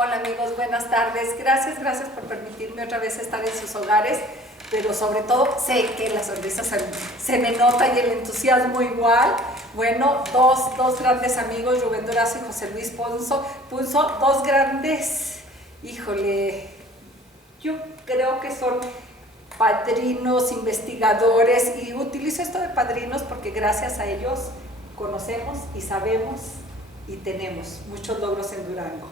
Hola amigos, buenas tardes. Gracias por permitirme otra vez estar en sus hogares, pero sobre todo sé que la sonrisa se me nota y el entusiasmo igual. Bueno, dos grandes amigos, Rubén Durazo y José Luis Punzo, dos grandes, híjole, yo creo que son padrinos, investigadores, y utilizo esto de padrinos porque gracias a ellos conocemos y sabemos y tenemos muchos logros en Durango.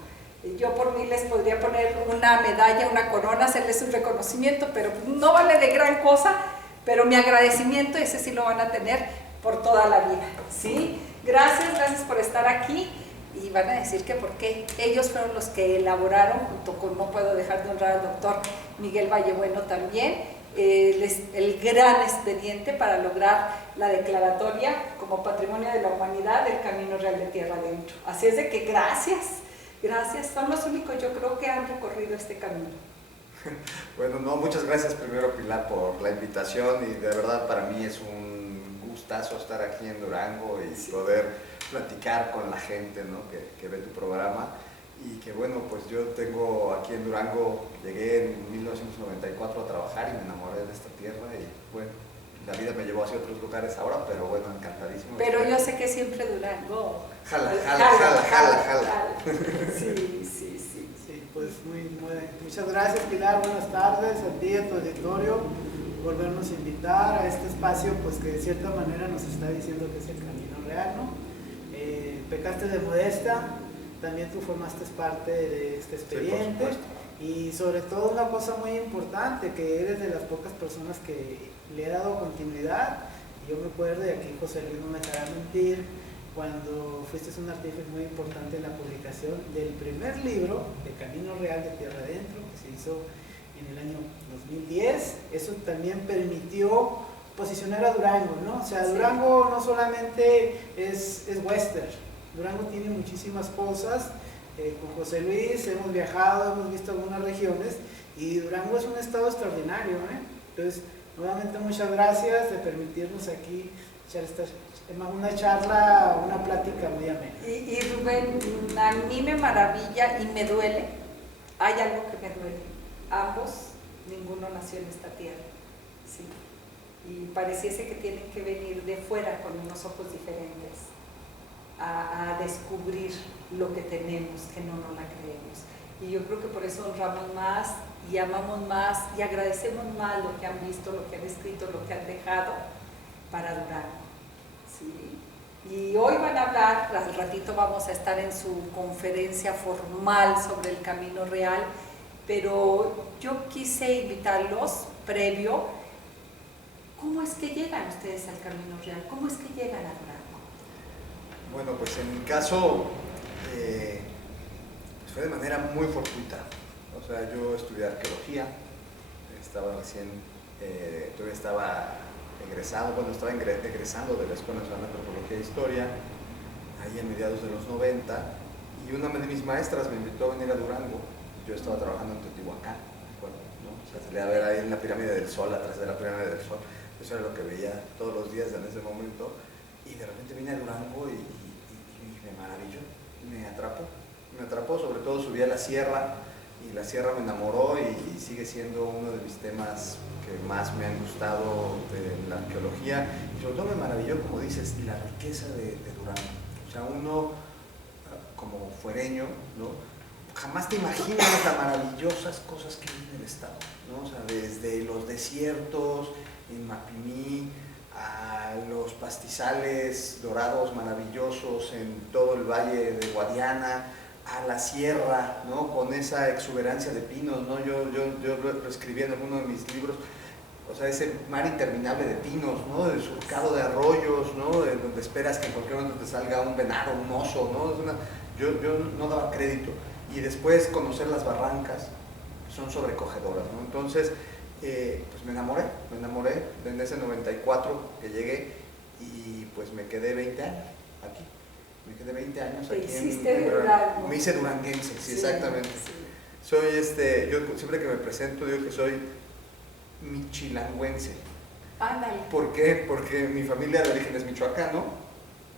Yo por mí les podría poner una medalla, una corona, hacerles un reconocimiento, pero no vale de gran cosa, pero mi agradecimiento ese sí lo van a tener por toda la vida, ¿sí? Gracias por estar aquí, y van a decir que por qué. Ellos fueron los que elaboraron, junto con, no puedo dejar de honrar al doctor Miguel Vallebueno también, el gran expediente para lograr la declaratoria como Patrimonio de la Humanidad del Camino Real de Tierra Adentro. Así es de que gracias, son los únicos yo creo que han recorrido este camino. Bueno, no, muchas gracias primero, Pilar, por la invitación, y de verdad para mí es un gustazo estar aquí en Durango y sí, poder platicar con la gente, ¿no?, que ve tu programa. Y que bueno, pues yo tengo aquí en Durango, llegué en 1994 a trabajar y me enamoré de esta tierra, y bueno, la vida me llevó hacia otros lugares ahora, pero bueno, encantadísimo. Pero yo sé que siempre Durango jala. Sí, pues muchas gracias, Pilar, buenas tardes a ti, a tu auditorio, volvernos a invitar a este espacio, pues que de cierta manera nos está diciendo que es el camino real, ¿no? Pecaste de modesta, también tú formaste parte de este expediente, sí, y sobre todo una cosa muy importante, que eres de las pocas personas que le he dado continuidad. Y yo me acuerdo, y aquí José Luis no me dejará mentir, cuando fuiste un artífice muy importante en la publicación del primer libro de Camino Real de Tierra Adentro, que se hizo en el año 2010. Eso también permitió posicionar a Durango, ¿no? O sea, Durango no solamente es western, Durango tiene muchísimas cosas. Con José Luis hemos viajado, hemos visto algunas regiones, y Durango es un estado extraordinario, ¿eh? Entonces, nuevamente muchas gracias de permitirnos aquí echar una charla, una plática muy amena. Y Rubén, a mí me maravilla y me duele, hay algo que me duele, ambos, ninguno nació en esta tierra, sí, y pareciese que tienen que venir de fuera con unos ojos diferentes a descubrir lo que tenemos, que no nos la creemos. Y yo creo que por eso honramos más y amamos más y agradecemos más lo que han visto, lo que han escrito, lo que han dejado para Durango, ¿sí? Y hoy van a hablar, al ratito vamos a estar en su conferencia formal sobre el Camino Real, pero yo quise invitarlos previo, ¿cómo es que llegan ustedes al Camino Real? ¿Cómo es que llegan a Durango? Bueno, pues en mi caso pues fue de manera muy fortuita. O sea, yo estudié arqueología, estaba todavía estaba egresando de la Escuela Nacional de Antropología e Historia, ahí a mediados de los 90, y una de mis maestras me invitó a venir a Durango. Yo estaba trabajando en Teotihuacán, ¿no? O sea, salía a ver ahí en la Pirámide del Sol, atrás de la Pirámide del Sol. Eso era lo que veía todos los días en ese momento, y de repente vine a Durango y me maravilló, me atrapó, sobre todo subí a la sierra, y la sierra me enamoró, y sigue siendo uno de mis temas que más me han gustado de la arqueología, y sobre todo me maravilló, como dices, la riqueza de Durango. O sea, uno como fuereño, ¿no?, jamás te imaginas las maravillosas cosas que hay en el estado, ¿no? O sea, desde los desiertos en Mapimí, a los pastizales dorados maravillosos en todo el valle de Guadiana, a la sierra, ¿no?, con esa exuberancia de pinos, ¿no? Yo lo escribí en alguno de mis libros, o sea, ese mar interminable de pinos, ¿no?, del surcado de arroyos, ¿no?, donde esperas que en cualquier momento te salga un venado, un oso, ¿no? Yo no daba crédito, y después conocer las barrancas son sobrecogedoras, ¿no? Entonces, pues me enamoré en ese 94 que llegué, y pues me quedé 20 años aquí. Me quedé 20 años aquí. Me hice duranguense, sí, exactamente. Sí. Soy yo siempre que me presento digo que soy michilangüense. Ándale. ¿Por qué? Porque mi familia de origen es michoacano.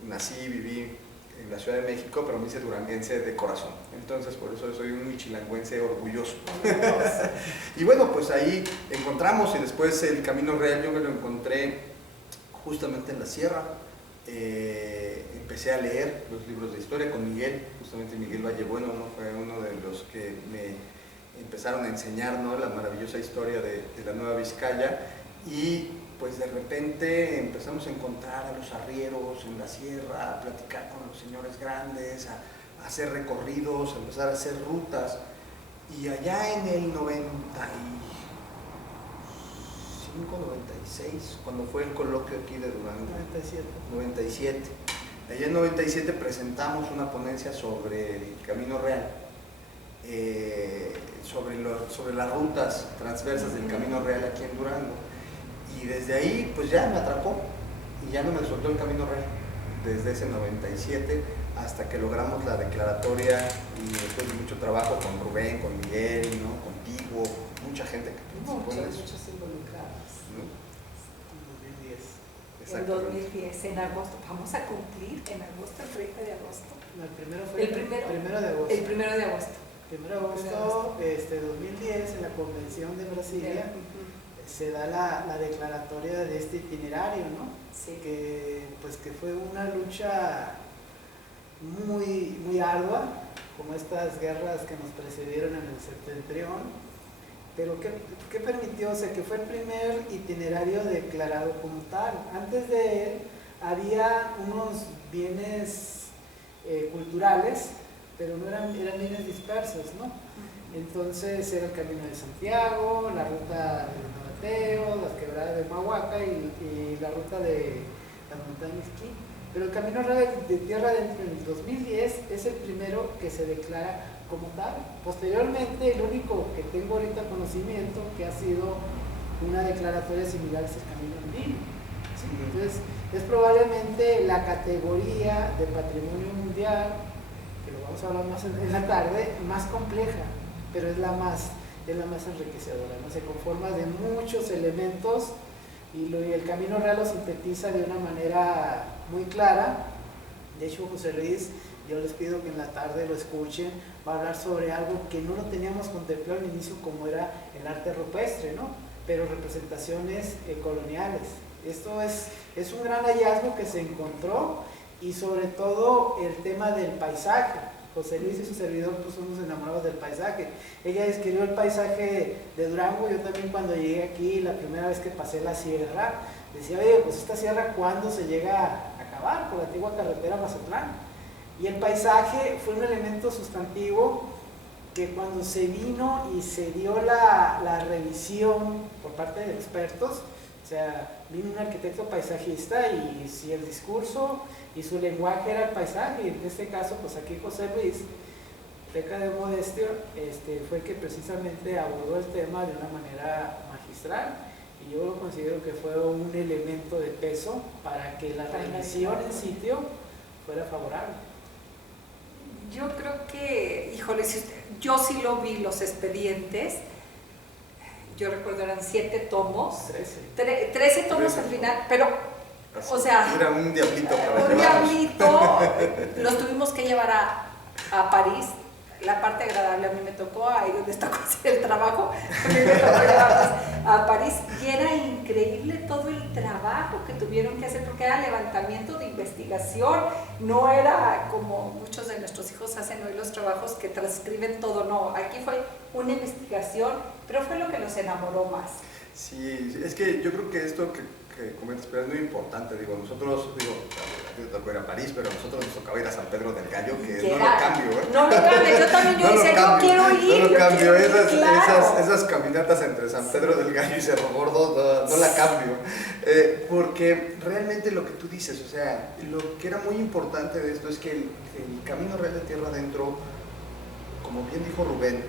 Nací y viví en la Ciudad de México, pero me hice duranguense de corazón. Entonces, por eso soy un chilangüense orgulloso. Y bueno, pues ahí encontramos, y después el Camino Real yo me lo encontré justamente en la sierra. Empecé a leer los libros de historia con Miguel, justamente Miguel Vallebueno, ¿no? Fue uno de los que me empezaron a enseñar, ¿no?, la maravillosa historia de la Nueva Vizcaya, y pues de repente empezamos a encontrar a los arrieros en la sierra, a platicar con los señores grandes, a hacer recorridos, a empezar a hacer rutas, y allá en el 96, cuando fue el coloquio aquí de Durango. 97. Allá en 97 presentamos una ponencia sobre el Camino Real, sobre las rutas transversas del Camino Real aquí en Durango. Y desde ahí pues ya me atrapó y ya no me soltó el Camino Real. Desde ese 97 hasta que logramos la declaratoria, y después de mucho trabajo con Rubén, con Miguel, ¿no?, contigo, mucha gente que participó en eso. Muchos involucrados. ¿No? En 2010. En 2010, en agosto. Vamos a cumplir en agosto, el 30 de agosto. No, el primero fue el primero de agosto. El 1 de agosto. 1 de agosto, 2010, en la convención de Brasilia, se da la declaratoria de este itinerario, ¿no? Sí. Que fue una lucha muy, muy ardua, como estas guerras que nos precedieron en el septentrión, pero ¿qué permitió? O sea, que fue el primer itinerario declarado como tal. Antes de él había unos bienes culturales, pero no eran bienes dispersos, ¿no? Entonces era el Camino de Santiago, la ruta de Mateo, las quebradas de Mahuaca y la ruta de las montañas Quí. Pero el Camino de Tierra Adentro en el 2010 es el primero que se declara como tal. Posteriormente, el único que tengo ahorita conocimiento que ha sido una declaratoria similar es el Camino Andino. ¿Sí? Entonces, es probablemente la categoría de patrimonio mundial, que lo vamos a hablar más en la tarde, más compleja, pero es la más enriquecedora, ¿no? Se conforma de muchos elementos y el Camino Real lo sintetiza de una manera muy clara. De hecho, José Luis, yo les pido que en la tarde lo escuchen, va a hablar sobre algo que no lo teníamos contemplado al inicio, como era el arte rupestre, ¿no? Pero representaciones coloniales. Esto es un gran hallazgo que se encontró, y sobre todo el tema del paisaje. José Luis y su servidor pues somos enamorados del paisaje. Ella describió el paisaje de Durango. Yo también, cuando llegué aquí, la primera vez que pasé la sierra, decía, oye, pues esta sierra, ¿cuándo se llega a acabar? Por la antigua carretera Mazatlán. Y el paisaje fue un elemento sustantivo que, cuando se vino y se dio la revisión por parte de expertos, o sea, vino un arquitecto paisajista, y si el discurso y su lenguaje era el paisaje, y en este caso pues aquí José Luis, peca de modestia, fue el que precisamente abordó el tema de una manera magistral, y yo lo considero que fue un elemento de peso para que la revisión en sitio fuera favorable. Yo creo que, híjole, yo sí lo vi, los expedientes. Yo recuerdo eran 7 tomos, 13 tomos al final, pero, así, o sea, era un diablito para un diablito. Los tuvimos que llevar a París. La parte agradable a mí me tocó, ahí donde está el trabajo, a mí me tocó llevarlos a París, y era increíble todo el trabajo que tuvieron que hacer, porque era levantamiento de investigación, no era como muchos de nuestros hijos hacen hoy los trabajos que transcriben todo, no, aquí fue una investigación, pero fue lo que los enamoró más. Sí, es que yo creo que esto que comentas, pero es muy importante. Digo, nosotros, a ti te tocó ir a París, pero a nosotros nos tocaba ir a San Pedro del Gallo, que no lo cambio, ¿eh? No lo cambio, yo también, yo decía, yo quiero ir. No lo cambio, claro. esas caminatas entre San Pedro del Gallo y Cerro Gordo, no la cambio. Porque realmente lo que tú dices, o sea, lo que era muy importante de esto es que el Camino Real de Tierra Adentro, como bien dijo Rubén,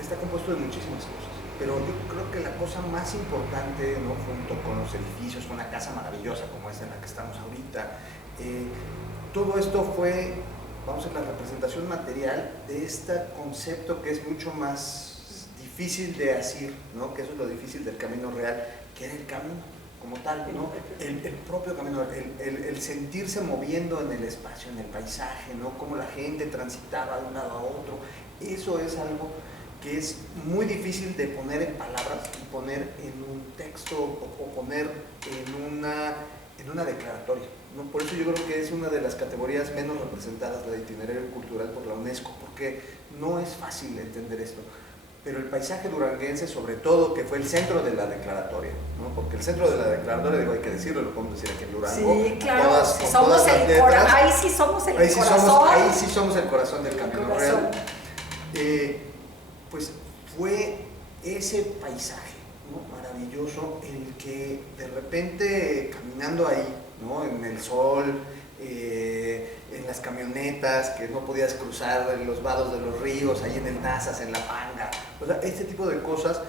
está compuesto de muchísimas cosas. Pero yo creo que la cosa más importante, ¿no?, junto con los edificios, con una casa maravillosa como esta en la que estamos ahorita, todo esto fue, vamos a ver, la representación material de este concepto que es mucho más difícil de asir, ¿no?, que eso es lo difícil del Camino Real, que era el camino. como tal, ¿no? El propio camino, el sentirse moviendo en el espacio, en el paisaje, ¿no? Cómo la gente transitaba de un lado a otro, eso es algo que es muy difícil de poner en palabras y poner en un texto o poner en una declaratoria, ¿no? Por eso yo creo que es una de las categorías menos representadas, la de itinerario cultural por la UNESCO, porque no es fácil entender esto. Pero el paisaje duranguense, sobre todo, que fue el centro de la declaratoria, ¿no? Porque el centro de la declaratoria, digo, hay que decirlo, lo podemos decir aquí en Durango. Sí, claro, si somos el corazón, ahí sí somos el corazón. Ahí sí somos el corazón del Camino Real. Pues fue ese paisaje, ¿no? Maravilloso, el que de repente caminando ahí, ¿no? En el sol, en las camionetas, que no podías cruzar los vados de los ríos, ahí en el Nazas, en La Panga, o sea, este tipo de cosas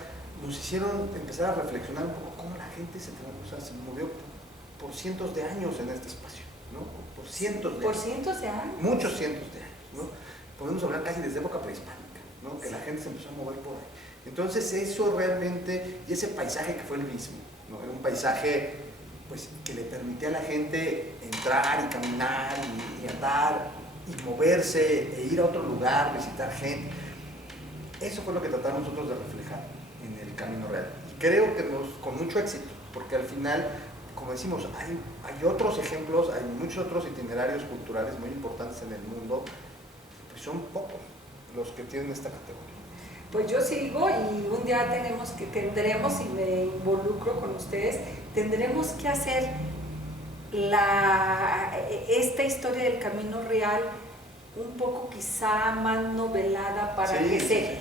nos hicieron empezar a reflexionar un poco cómo la gente se movió por cientos de años en este espacio, ¿no? Por cientos de años. ¿Por cientos de años? Muchos cientos de años, ¿no? Podemos hablar casi desde época prehispánica, ¿no? Que la gente se empezó a mover por ahí. Entonces eso realmente, y ese paisaje que fue el mismo, ¿no? Era un paisaje pues, que le permitía a la gente entrar y caminar y andar y moverse e ir a otro lugar, visitar gente. Eso fue lo que tratamos nosotros de reflejar en el Camino Real. Y creo que con mucho éxito, porque al final, como decimos, hay otros ejemplos, hay muchos otros itinerarios culturales muy importantes en el mundo, pues son pocos los que tienen esta categoría. Pues yo sigo y un día tendremos, y me involucro con ustedes, tendremos que hacer esta historia del Camino Real un poco quizá más novelada para que sea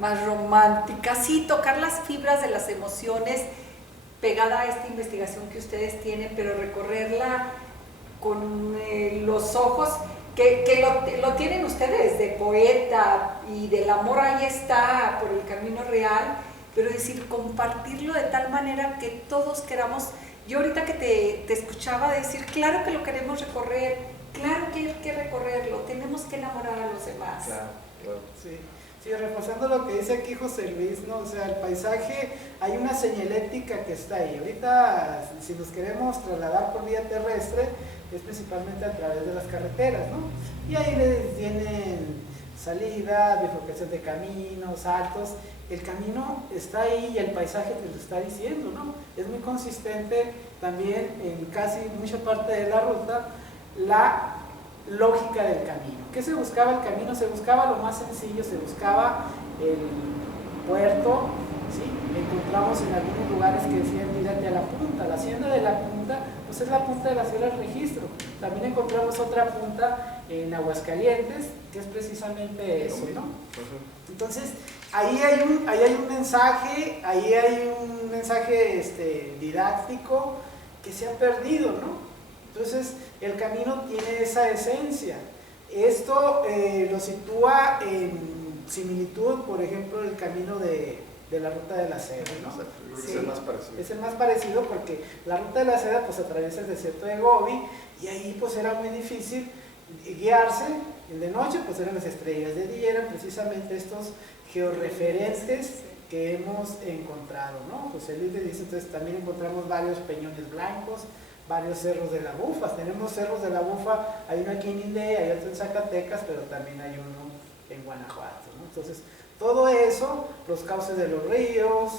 más romántica, sí, tocar las fibras de las emociones pegada a esta investigación que ustedes tienen, pero recorrerla con los ojos que lo tienen ustedes de poeta y del amor ahí está por el Camino Real, pero es decir, compartirlo de tal manera que todos queramos. Yo ahorita que te escuchaba decir, claro que lo queremos recorrer, claro que hay que recorrerlo, tenemos que enamorar a los demás. Claro, claro. Sí, repasando lo que dice aquí José Luis, ¿no? O sea, el paisaje, hay una señalética que está ahí. Ahorita, si nos queremos trasladar por vía terrestre, es principalmente a través de las carreteras, ¿no? Y ahí tienen salida, bifurcación de caminos, altos. El camino está ahí y el paisaje te lo está diciendo, ¿no? Es muy consistente también en casi mucha parte de la ruta la lógica del camino. ¿Qué se buscaba el camino? Se buscaba lo más sencillo, se buscaba el puerto, ¿sí? Encontramos en algunos lugares que decían, mírate a la punta, la hacienda de la punta, pues es la punta de la Sierra del Registro. También encontramos otra punta en Aguascalientes, que es precisamente eso, ¿no? Entonces, ahí hay un mensaje, didáctico que se ha perdido, ¿no? Entonces, el camino tiene esa esencia. Esto lo sitúa en similitud, por ejemplo, el camino de la Ruta de la Seda, ¿no? Sí, es el más parecido. Es el más parecido porque la Ruta de la Seda pues atraviesa el desierto de Gobi y ahí pues era muy difícil guiarse. De noche pues eran las estrellas, de día eran precisamente estos georreferentes que hemos encontrado, ¿no? José Luis le dice, entonces también encontramos varios peñones blancos, varios cerros de la Bufa. Tenemos cerros de la Bufa, hay uno aquí en Inde, hay otro en Zacatecas, pero también hay uno en Guanajuato, ¿no? Entonces, todo eso, los cauces de los ríos,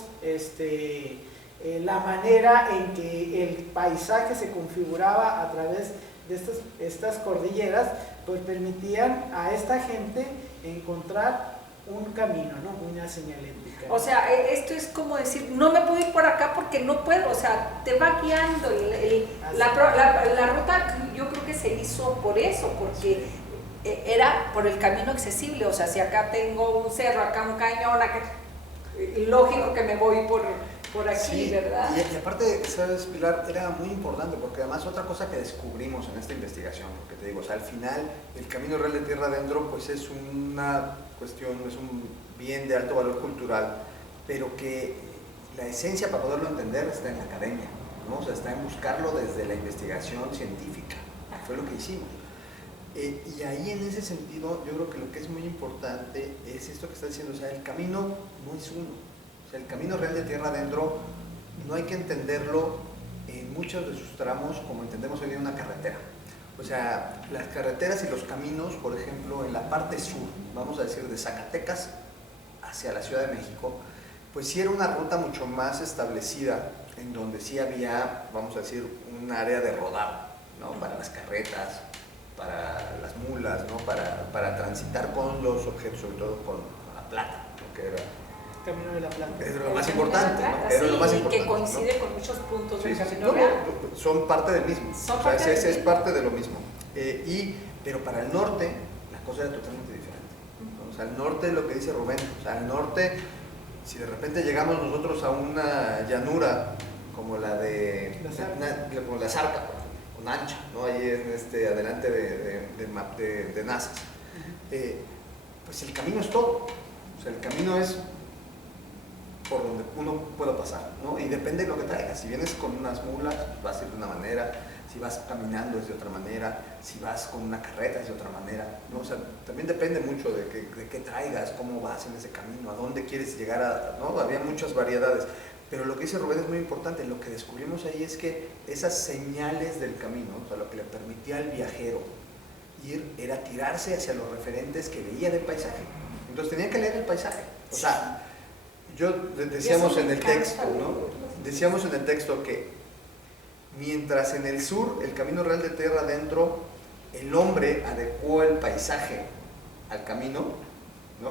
la manera en que el paisaje se configuraba a través de estas cordilleras, pues permitían a esta gente encontrar un camino, ¿no? Una señalética. O sea, esto es como decir, no me puedo ir por acá porque no puedo, o sea, te va guiando. La ruta yo creo que se hizo por eso, porque era por el camino accesible, o sea, si acá tengo un cerro, acá un cañón, acá, lógico que me voy por aquí, sí, ¿verdad? Y aparte, ¿sabes, Pilar? Era muy importante, porque además otra cosa que descubrimos en esta investigación, porque te digo, o sea, al final el Camino Real de Tierra Adentro pues es una cuestión, es un bien de alto valor cultural, pero que la esencia para poderlo entender está en la academia, ¿no? O sea, está en buscarlo desde la investigación científica, fue lo que hicimos. Y ahí en ese sentido yo creo que lo que es muy importante es esto que está diciendo, o sea, el camino no es uno, o sea, el Camino Real de Tierra Adentro no hay que entenderlo en muchos de sus tramos como entendemos hoy en una carretera. O sea, las carreteras y los caminos, por ejemplo, en la parte sur, vamos a decir de Zacatecas hacia la Ciudad de México, pues sí era una ruta mucho más establecida, en donde sí había, vamos a decir, un área de rodado, ¿no? Para las carretas, para las mulas, ¿no? Para transitar con los objetos, sobre todo con la plata, ¿no? Que era Camino de la Plata. es lo más importante, ¿no? Era lo más importante, que coincide, ¿no? Con muchos puntos del Camino Real. Son parte del mismo, Son es parte de lo mismo. Pero para el norte la cosa era totalmente diferente, ¿no? O sea, el norte, lo que dice Rubén, o sea, el norte, si de repente llegamos nosotros a una llanura como la de como la Zarca, con Ancha, ¿no? Ahí en adelante de Nazas, pues el camino es todo, o sea, el camino es por donde uno pueda pasar, ¿no? Y depende de lo que traigas. Si vienes con unas mulas, vas a ir de una manera; si vas caminando es de otra manera; si vas con una carreta es de otra manera, ¿no? O sea, también depende mucho de qué traigas, cómo vas en ese camino, a dónde quieres llegar, ¿no? Había muchas variedades. Pero lo que dice Rubén es muy importante. Lo que descubrimos ahí es que esas señales del camino, o sea, lo que le permitía al viajero ir, era tirarse hacia los referentes que veía del paisaje. Entonces tenía que leer el paisaje. O sea, decíamos en el texto, ¿no? Decíamos en el texto que mientras en el sur, el Camino Real de Tierra Adentro, el hombre adecuó el paisaje al camino, ¿no?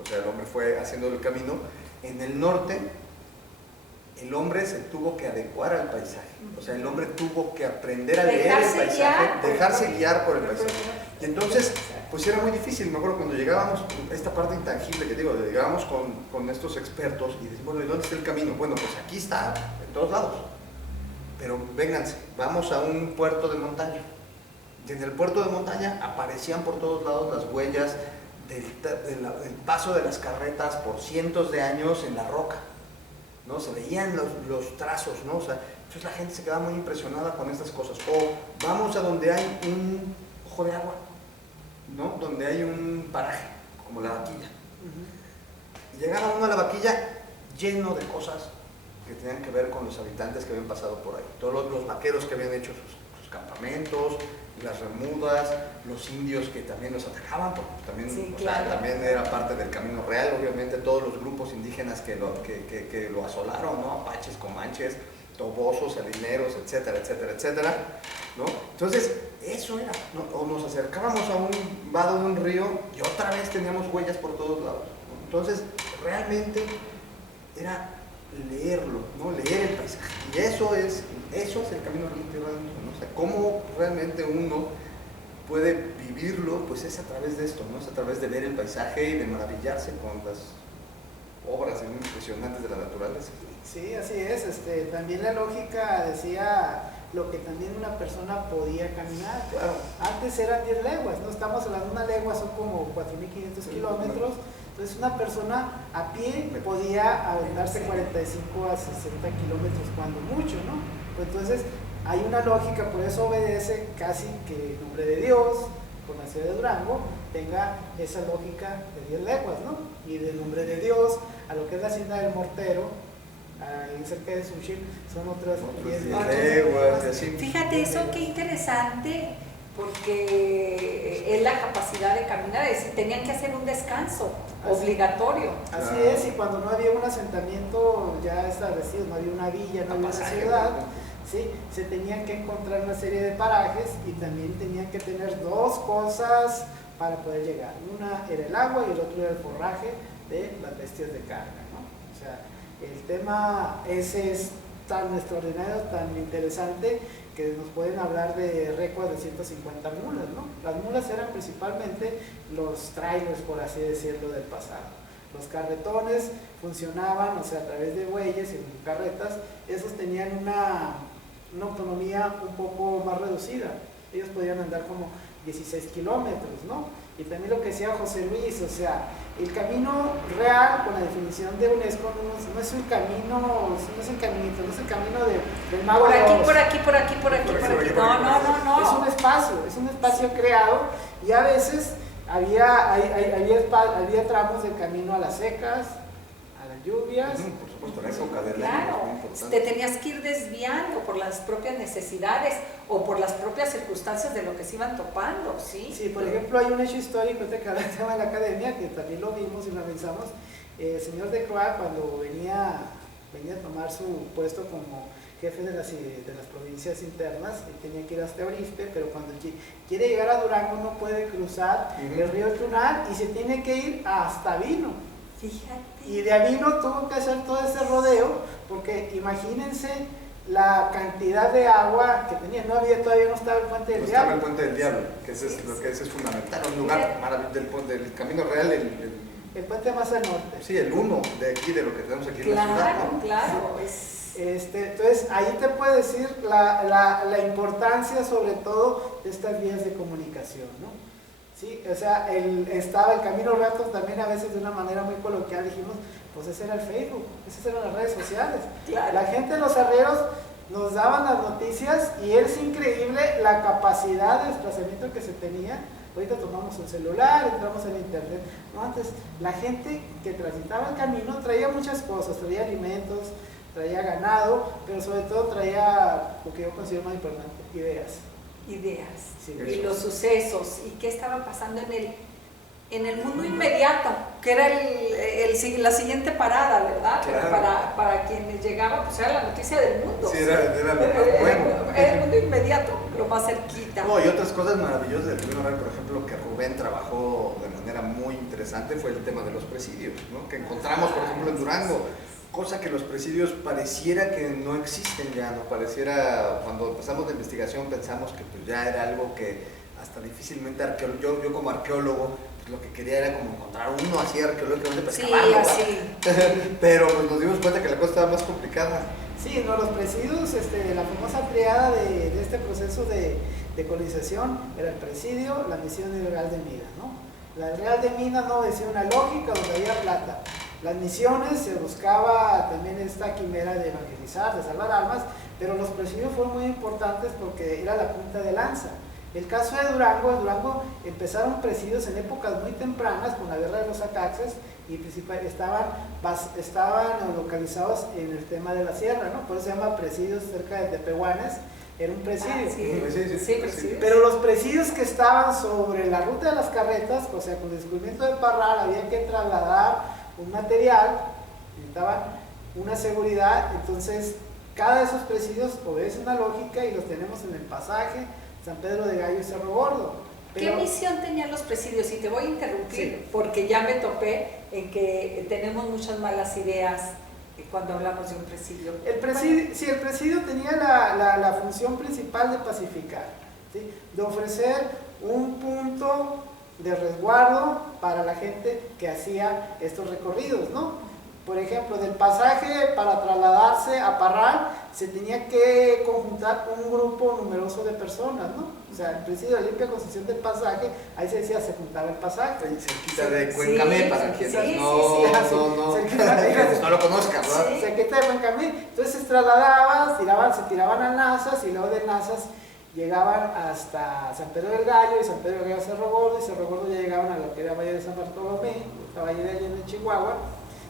O sea, el hombre fue haciendo el camino. En el norte, el hombre se tuvo que adecuar al paisaje. O sea, el hombre tuvo que aprender a leer el paisaje, dejarse guiar por el paisaje. Y entonces, pues era muy difícil. Me acuerdo cuando llegábamos, esta parte intangible que digo, llegábamos con estos expertos y decimos, bueno, ¿y dónde está el camino? Bueno, pues aquí está, en todos lados. Pero vénganse, vamos a un puerto de montaña. Y en el puerto de montaña aparecían por todos lados las huellas del paso de las carretas por cientos de años en la roca, ¿no? Se veían los trazos, ¿no? O sea, entonces la gente se quedaba muy impresionada con estas cosas. O vamos a donde hay un ojo de agua, ¿no? Donde hay un paraje, como la Vaquilla. Y llegaba uno a la Vaquilla lleno de cosas que tenían que ver con los habitantes que habían pasado por ahí. Todos los vaqueros que habían hecho sus campamentos, las remudas, los indios que también los atacaban, porque también, sí, claro, también era parte del Camino Real, obviamente todos los grupos indígenas que lo asolaron, ¿no? Apaches, comanches, tobosos, salineros, etcétera, etcétera, etcétera, ¿no? Entonces, eso era, ¿no? O nos acercábamos a un vado de un río y otra vez teníamos huellas por todos lados, ¿no? Entonces, realmente era leerlo, ¿no? Leer el paisaje. Y eso es el Camino Real de Tierra Adentro, ¿no? O sea, cómo realmente uno puede vivirlo, pues es a través de esto, ¿no? Es a través de ver el paisaje y de maravillarse con las obras impresionantes de la naturaleza. Sí, así es. También la lógica decía lo que también una persona podía caminar. Claro. Antes eran 10 leguas, ¿no? Estamos hablando de una legua, son como 4.500 kilómetros. Entonces una persona a pie podía aventarse 45 a 60 kilómetros cuando mucho, ¿no? Entonces hay una lógica, por eso obedece casi que en nombre de Dios, con la ciudad de Durango, tenga esa lógica de 10 leguas, ¿no? Y del nombre de Dios a lo que es la hacienda del Mortero, ahí cerca de Suchil, son otras 10 leguas. Fíjate, eso qué interesante, porque es la capacidad de caminar, es decir, tenían que hacer un descanso obligatorio. Así es, y cuando no había un asentamiento ya establecido, no había una villa, no había una ciudad, ¿sí? Se tenían que encontrar una serie de parajes y también tenían que tener dos cosas para poder llegar. Una era el agua y el otro era el forraje de las bestias de carga, ¿no? O sea, el tema ese es tan extraordinario, tan interesante, que nos pueden hablar de récords de 150 mulas, ¿no? Las mulas eran principalmente los trailers, por así decirlo, del pasado. Los carretones funcionaban, o sea, a través de bueyes y carretas. Esos tenían una autonomía un poco más reducida. Ellos podían andar como 16 kilómetros, ¿no? Y también lo que decía José Luis, o sea, el camino real, con la definición de UNESCO, no es un camino, no es un caminito, no es el camino del mago. Por aquí. No. Es un espacio creado, y a veces había tramos del camino a las secas, a las lluvias. Por supuesto, la época del año Claro, es muy importante. te tenías que ir desviando por las propias necesidades o por las propias circunstancias de lo que se iban topando, ¿sí? Sí, por ejemplo, hay un hecho histórico que habla del tema de la academia, que también lo vimos y lo analizamos. El señor de Croix, cuando venía a tomar su puesto como jefe de las provincias internas, tenía que ir hasta Arispe, pero cuando quiere llegar a Durango no puede cruzar el río Tunal y se tiene que ir hasta Avino. Fíjate. Y de Avino tuvo que hacer todo ese rodeo, porque imagínense la cantidad de agua que tenía. Todavía no estaba el Puente del No Diablo. estaba el Puente del Diablo, que ese es lo que es fundamental, un lugar maravilloso del Camino Real, El puente más al norte. sí, el uno de aquí, de lo que tenemos aquí en la ciudad, ¿no? Claro. Entonces ahí te puede decir la importancia sobre todo de estas vías de comunicación, ¿no? Sí, o sea, estaba el Camino Real también a veces de una manera muy coloquial, dijimos, pues ese era el Facebook, esas eran las redes sociales. Claro. La gente de los arrieros nos daban las noticias y es increíble la capacidad de desplazamiento que se tenía. Ahorita tomamos un celular, entramos en internet. No, antes la gente que transitaba el camino traía muchas cosas, traía alimentos, traía ganado, pero sobre todo traía lo que yo considero más importante, ideas. Ideas. Sí, Y los sucesos, y qué estaba pasando en el mundo inmediato, que era la siguiente parada, ¿verdad? Claro. Para quienes llegaban, pues era la noticia del mundo. Sí, era lo más bueno. Era el mundo inmediato, lo más cerquita. No, y otras cosas maravillosas del Camino Real, por ejemplo, que Rubén trabajó de manera muy interesante, fue el tema de los presidios, ¿no? Que encontramos, por ejemplo, en Durango, cosa que los presidios pareciera que no existen ya, ¿no? Pareciera, cuando empezamos la investigación pensamos que pues ya era algo que hasta difícilmente yo como arqueólogo, pues lo que quería era como encontrar uno así arqueológicamente para excavarlo, así. pero pues nos dimos cuenta que la cosa estaba más complicada. Sí, no, los presidios, la famosa triada de este proceso de colonización era el presidio, la misión y el Real de Mina, ¿no? La Real de Mina no decía una lógica donde había plata. Las misiones se buscaba también esta quimera de evangelizar, de salvar almas, pero los presidios fueron muy importantes porque era la punta de lanza. El caso de Durango, en Durango empezaron presidios en épocas muy tempranas con la guerra de los Acaxes y estaban localizados en el tema de la sierra, ¿no? Por eso se llama presidios cerca de Tepehuanes, era un presidio. Presidios. Pero los presidios que estaban sobre la ruta de las carretas, o sea, con el descubrimiento de Parral había que trasladar un material, necesitaban una seguridad, entonces cada de esos presidios obedece una lógica y los tenemos en el pasaje San Pedro de Gallo y Cerro Gordo. ¿Qué misión tenían los presidios? Y te voy a interrumpir porque ya me topé en que tenemos muchas malas ideas cuando hablamos de un presidio. El presidio tenía la función principal de pacificar, ¿sí? De ofrecer un punto de resguardo para la gente que hacía estos recorridos, ¿no? Por ejemplo, del pasaje para trasladarse a Parral se tenía que conjuntar un grupo numeroso de personas, ¿no? O sea, el presidio de limpia concesión del pasaje, ahí se decía, se juntaba el pasaje. Cerquita de Cuencamé, para quienes no lo conozcan, ¿verdad? Sí. Cerquita de Cuencamé. Entonces se trasladaban, se tiraban a Nazas y luego de Nazas llegaban hasta San Pedro del Gallo y San Pedro del Gallo a Cerro Gordo, y Cerro Gordo ya llegaban a lo que era Valle de San Bartolomé, la Valle de Allende en Chihuahua.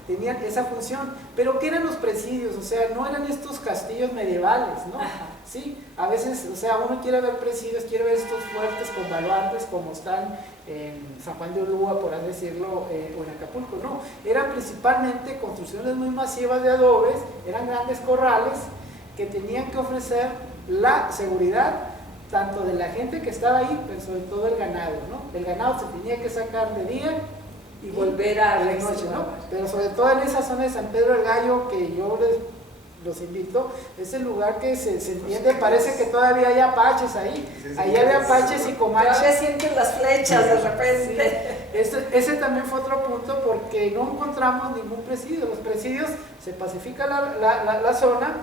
Tenían esa función, pero ¿qué eran los presidios? O sea, no eran estos castillos medievales, ¿no? Ajá. Sí, a veces, o sea, uno quiere ver presidios, quiere ver estos fuertes con baluartes como están en San Juan de Ulúa, por así decirlo, o en Acapulco, no. Eran principalmente construcciones muy masivas de adobes, eran grandes corrales que tenían que ofrecer la seguridad tanto de la gente que estaba ahí, pero sobre todo el ganado, ¿no? El ganado se tenía que sacar de día Y volver a la noche, ¿no? Pero sobre todo en esa zona de San Pedro del Gallo, que yo los invito, es el lugar que se entiende, parece que todavía hay apaches ahí. Ahí había apaches y comanches. Todavía sienten las flechas de repente. Ese también fue otro punto porque no encontramos ningún presidio. Los presidios se pacifica la zona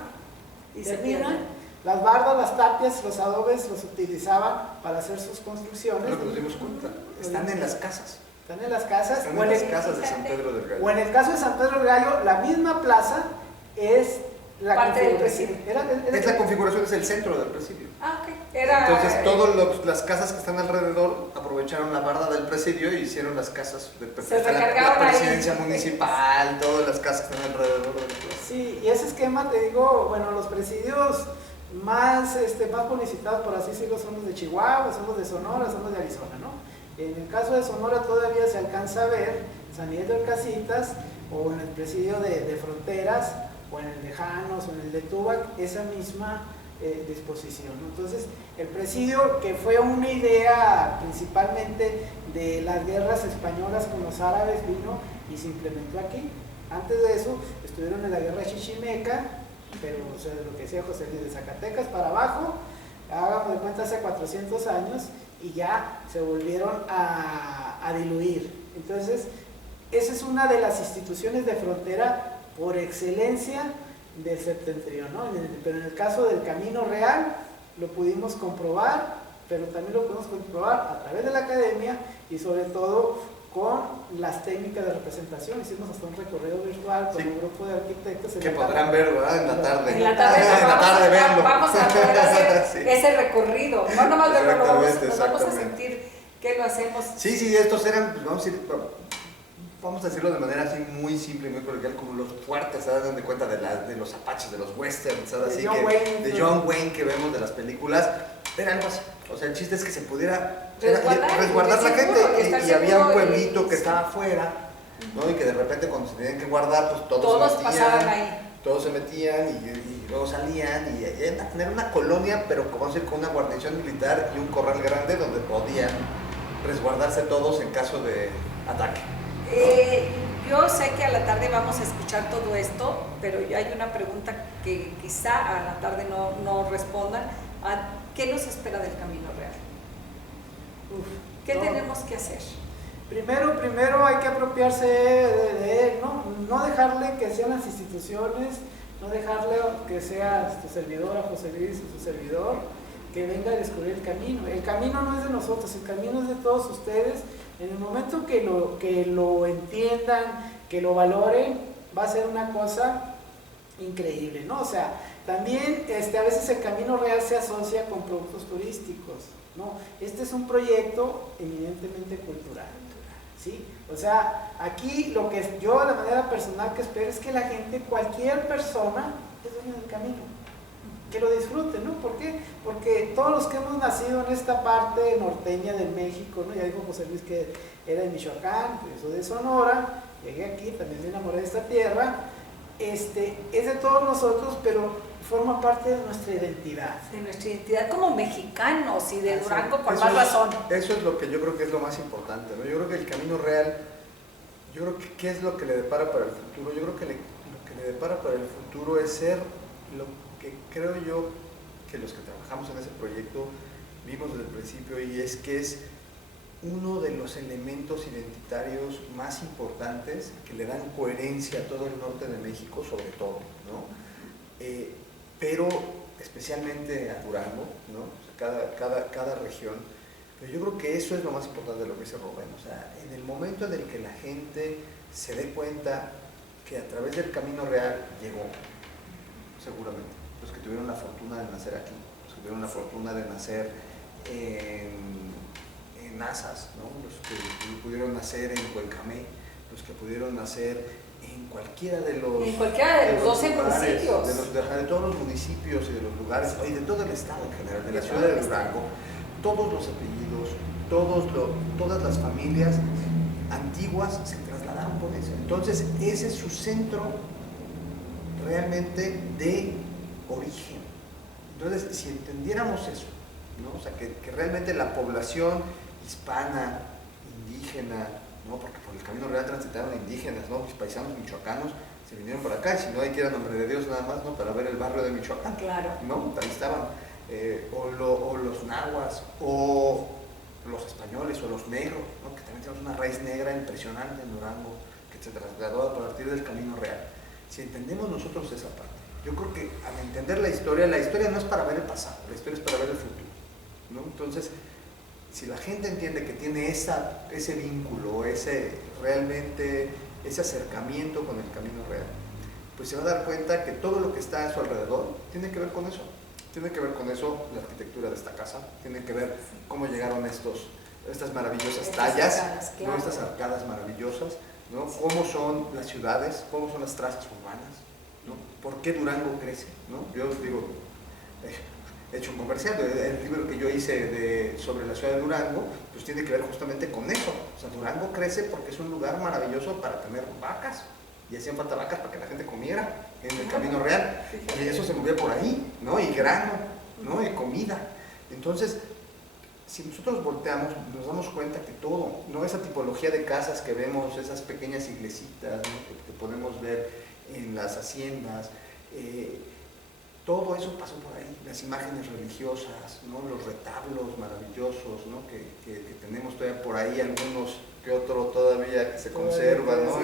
y se miran. Las bardas, las tapias, los adobes los utilizaban para hacer sus construcciones. Pero nos dimos cuenta, están en las casas. Están en las casas. Están en las casas de San Pedro del Gallo. O en el caso de San Pedro del Gallo, la misma plaza es parte del presidio. Es la configuración, es el centro del presidio. Ah, ok. Entonces todas las casas que están alrededor aprovecharon la barda del presidio y hicieron las casas de la presidencia municipal, todas las casas que están alrededor de la plaza. Sí, y ese esquema, te digo, bueno, los presidios más publicitados, por así decirlo, son los de Chihuahua, son los de Sonora, son los de Arizona, ¿no? En el caso de Sonora todavía se alcanza a ver San Miguel de Orcasitas, o en el presidio de Fronteras, o en el de Janos, o en el de Tubac, esa misma disposición, ¿no? Entonces, el presidio, que fue una idea principalmente de las guerras españolas con los árabes, vino y se implementó aquí. Antes de eso, estuvieron en la guerra chichimeca, pero o sea, lo que decía José Luis, de Zacatecas para abajo, hagamos de cuenta hace 400 años, y ya se volvieron a diluir. Entonces, esa es una de las instituciones de frontera por excelencia del septentrión, ¿no? Pero en el caso del Camino Real lo pudimos comprobar, pero también lo pudimos comprobar a través de la academia y sobre todo con las técnicas de representación. Hicimos hasta un recorrido virtual con un grupo de arquitectos. Que podrán ver, ¿verdad? En la tarde. En la tarde verlo. Vamos a poder hacer ese recorrido. No nomás verlo, nos vamos a sentir que lo hacemos. Sí, estos eran, vamos a decirlo de manera así muy simple y muy coloquial, como los fuertes, ¿sabes? Dan de cuenta de los apaches, de los westerns, ¿sabes? De John Wayne que vemos de las películas. Era algo así. O sea, el chiste es que se pudiera resguardar la gente. Y había un pueblito que estaba afuera, ¿no? Y que de repente cuando se tenían que guardar, pues todos se metían. Pasaban ahí. Todos se metían y luego salían y era una colonia, pero como decir, con una guarnición militar y un corral grande donde podían resguardarse todos en caso de ataque. Yo sé que a la tarde vamos a escuchar todo esto, pero hay una pregunta que quizá a la tarde no respondan. ¿Qué nos espera del Camino Real? ¿Qué tenemos que hacer? Primero hay que apropiarse de él, ¿no? No dejarle que sean las instituciones, no dejarle que sea tu servidora, José Luis, su servidor, que venga a descubrir el camino. El camino no es de nosotros, el camino es de todos ustedes. En el momento que lo entiendan, que lo valoren, va a ser una cosa increíble, ¿no? O sea, también a veces el Camino Real se asocia con productos turísticos, ¿no? Este es un proyecto eminentemente cultural, ¿sí? O sea, aquí lo que yo de manera personal que espero es que la gente, cualquier persona, es dueño del camino. Que lo disfruten, ¿no? ¿Por qué? Porque todos los que hemos nacido en esta parte norteña de México, ¿no? Ya dijo José Luis que era de Michoacán, yo soy de Sonora, llegué aquí, también me enamoré de esta tierra, es de todos nosotros, pero forma parte de nuestra identidad. De nuestra identidad como mexicanos y de Durango con más razón. Eso es lo que yo creo que es lo más importante, ¿no? Yo creo que el Camino Real, yo creo que ¿qué es lo que le depara para el futuro? Yo creo que lo que le depara para el futuro es ser lo que creo yo que los que trabajamos en ese proyecto vimos desde el principio, y es que es uno de los elementos identitarios más importantes que le dan coherencia a todo el norte de México, sobre todo, ¿no? Pero especialmente a Durango, ¿no? O sea, cada región. Pero yo creo que eso es lo más importante de lo que dice Rubén. O sea, en el momento en el que la gente se dé cuenta que a través del Camino Real llegó, seguramente, los que tuvieron la fortuna de nacer aquí, los que tuvieron la fortuna de nacer en Nazas, ¿no? Los que pudieron nacer en Cuencamé, los que pudieron nacer en cualquiera de los 12 municipios, de todos los municipios y de los lugares, y de todo el estado en general, de la ciudad de Durango, todos los apellidos, todas las familias antiguas se trasladaron por eso. Entonces ese es su centro realmente de origen. Entonces, si entendiéramos eso, ¿no? O sea, que realmente la población hispana, indígena, ¿no? Porque por el Camino Real transitaron indígenas, ¿no? Los paisanos michoacanos se vinieron por acá, y si no hay que ir a Nombre de Dios nada más, ¿no? Para ver el barrio de Michoacán, claro, ¿no? Ahí estaban, o los nahuas, o los españoles, o los negros, ¿no? Que también tenemos una raíz negra impresionante en Durango, que se trasladó a partir del Camino Real. Si entendemos nosotros esa parte, yo creo que al entender la historia no es para ver el pasado, la historia es para ver el futuro, ¿no? Entonces, si la gente entiende que tiene ese vínculo, realmente ese acercamiento con el Camino Real, pues se va a dar cuenta que todo lo que está a su alrededor tiene que ver con eso. Tiene que ver con eso la arquitectura de esta casa, tiene que ver cómo llegaron estas maravillosas tallas, arcadas, claro. ¿no? Estas arcadas maravillosas, ¿no? Cómo son las ciudades, cómo son las trazas urbanas, ¿no? ¿Por qué Durango crece? ¿No? Yo digo, he hecho un comercial, el libro que yo hice sobre la ciudad de Durango, pues tiene que ver justamente con eso. O sea, Durango crece porque es un lugar maravilloso para tener vacas, y hacían falta vacas para que la gente comiera en el Camino Real, y eso se movía por ahí, ¿no? Y grano, ¿no? Y comida. Entonces, si nosotros volteamos, nos damos cuenta que todo, ¿no? Esa tipología de casas que vemos, esas pequeñas iglesitas, ¿no? que podemos ver en las haciendas, todo eso pasó por ahí, las imágenes religiosas, ¿no? Los retablos maravillosos, ¿no? que tenemos todavía por ahí, algunos que otro todavía que se conserva, ¿no?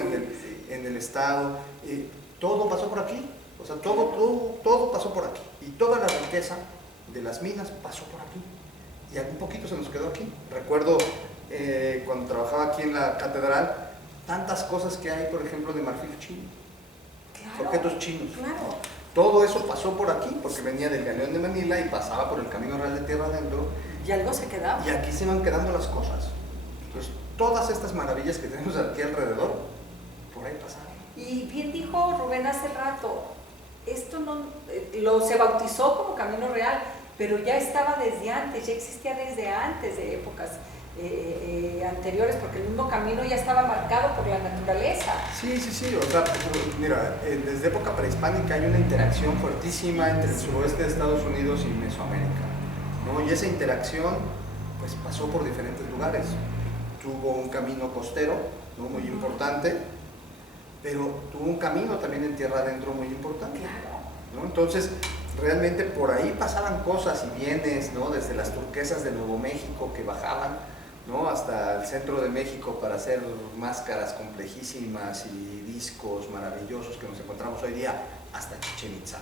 En el estado, todo pasó por aquí, o sea, todo pasó por aquí, y toda la riqueza de las minas pasó por aquí, y algún poquito se nos quedó aquí. Recuerdo cuando trabajaba aquí en la catedral, tantas cosas que hay, por ejemplo, de marfil chino, claro, objetos chinos. Claro. Todo eso pasó por aquí, porque venía del Galeón de Manila y pasaba por el Camino Real de Tierra Adentro. Y algo se quedaba. Y aquí se van quedando las cosas. Entonces, todas estas maravillas que tenemos aquí alrededor, por ahí pasaron. Y bien dijo Rubén hace rato, esto no se bautizó como Camino Real, pero ya estaba desde antes, ya existía desde antes de épocas anteriores, porque el mismo camino ya estaba marcado por la naturaleza. Sí, o sea, mira, desde época prehispánica hay una interacción fuertísima entre el suroeste de Estados Unidos y Mesoamérica, ¿no? Y esa interacción pues pasó por diferentes lugares. Tuvo un camino costero, ¿no? Muy importante, pero tuvo un camino también en tierra adentro muy importante, ¿no? Entonces, realmente por ahí pasaban cosas y bienes, ¿no? Desde las turquesas de Nuevo México que bajaban, ¿no? Hasta el centro de México para hacer máscaras complejísimas y discos maravillosos que nos encontramos hoy día, hasta Chichén Itzá.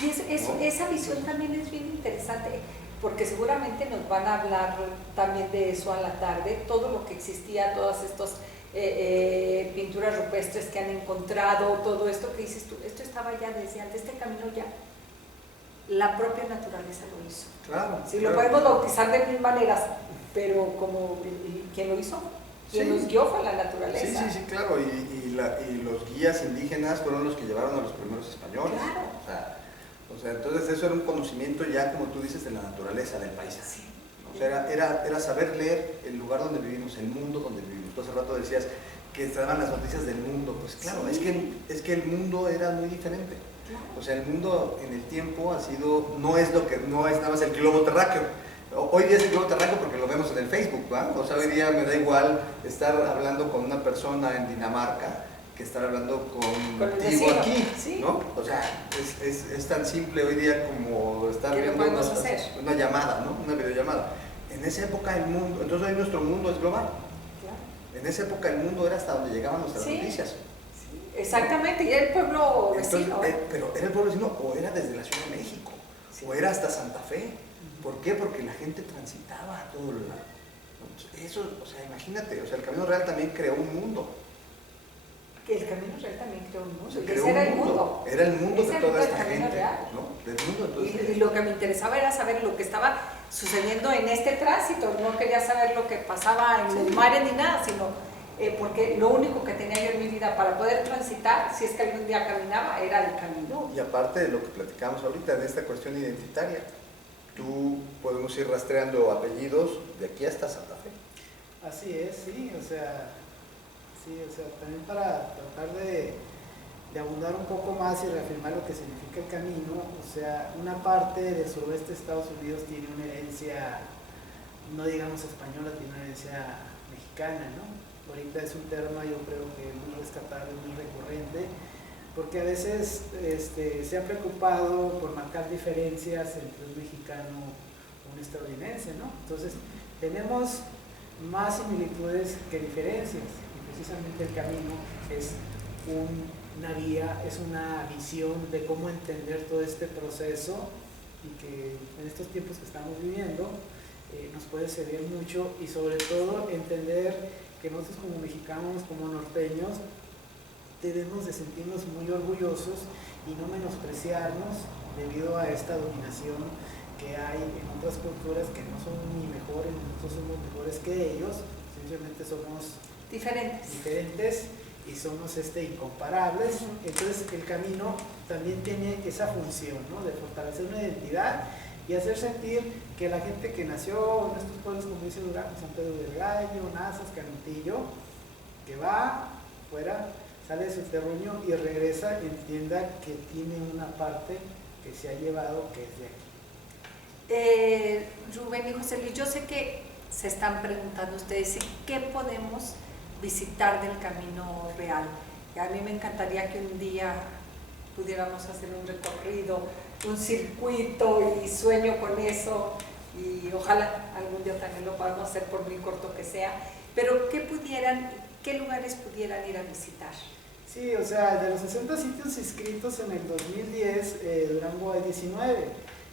Y ¿no? Esa visión también es bien interesante, porque seguramente nos van a hablar también de eso a la tarde, todo lo que existía, todas estas pinturas rupestres que han encontrado, todo esto que dices tú, esto estaba ya desde antes, este camino ya la propia naturaleza lo hizo. Claro. Sí, lo podemos bautizar de mil maneras, pero como ¿quién lo hizo? Quien nos guió fue la naturaleza. Sí, claro, y los guías indígenas fueron los que llevaron a los primeros españoles. Claro. O sea, entonces eso era un conocimiento ya, como tú dices, de la naturaleza, del paisaje. Sí. O sea, era saber leer el lugar donde vivimos, el mundo donde vivimos. Tú hace rato decías que estaban las noticias del mundo, pues claro, sí. es que el mundo era muy diferente. Claro. O sea, el mundo en el tiempo no es nada más el globo terráqueo. Hoy día es el globo terráqueo porque lo vemos en el Facebook, ¿va? O sea, hoy día me da igual estar hablando con una persona en Dinamarca que estar hablando contigo aquí, sí. ¿no? O sea, es tan simple hoy día como estar viendo una llamada, ¿no? Una videollamada. En esa época el mundo, entonces hoy nuestro mundo es global. Claro. En esa época el mundo era hasta donde llegaban nuestras noticias. Sí. Exactamente, y era el pueblo vecino. Entonces, pero era el pueblo vecino o era desde la Ciudad de México, o era hasta Santa Fe. ¿Por qué? Porque la gente transitaba a todo el lado. Eso, o sea, imagínate, o sea, el Camino Real también creó un mundo. Que el Camino Real también creó un mundo. Ese era el mundo. Era el mundo de toda esta gente. Real. ¿No? Del mundo y lo que me interesaba era saber lo que estaba sucediendo en este tránsito. No quería saber lo que pasaba en los mares ni nada, sino porque lo único que tenía yo en mi vida para poder transitar, si es que algún día caminaba, era el camino. Y aparte de lo que platicamos ahorita, de esta cuestión identitaria, podemos ir rastreando apellidos de aquí hasta Santa Fe. Así es, sí, o sea, también para tratar de abundar un poco más y reafirmar lo que significa el camino, o sea, una parte del suroeste de Estados Unidos tiene una herencia, no digamos española, tiene una herencia mexicana, ¿no? Ahorita es un tema, yo creo que muy rescatable, muy recurrente, porque a veces se ha preocupado por marcar diferencias entre un mexicano y un estadounidense, ¿no? Entonces, tenemos más similitudes que diferencias, y precisamente el camino es una guía, es una visión de cómo entender todo este proceso, y que en estos tiempos que estamos viviendo nos puede servir mucho, y sobre todo entender que nosotros como mexicanos, como norteños, debemos de sentirnos muy orgullosos y no menospreciarnos debido a esta dominación que hay en otras culturas que no son ni mejores, ni nosotros somos mejores que ellos, simplemente somos diferentes y somos incomparables. Entonces el camino también tiene esa función, ¿no?, de fortalecer una identidad y hacer sentir que la gente que nació en estos pueblos, como dice Durango, San Pedro del Gallo, Nazas, Canutillo, que va fuera, sale de su terruño y regresa, entienda que tiene una parte que se ha llevado, que es de aquí. Rubén y José Luis, yo sé que se están preguntando ustedes qué podemos visitar del Camino Real. A mí me encantaría que un día pudiéramos hacer un recorrido, un circuito, y sueño con eso, y ojalá algún día también lo podamos hacer, por muy corto que sea, pero ¿qué lugares pudieran ir a visitar? Sí, o sea, de los 60 sitios inscritos en el 2010, Durango hay 19.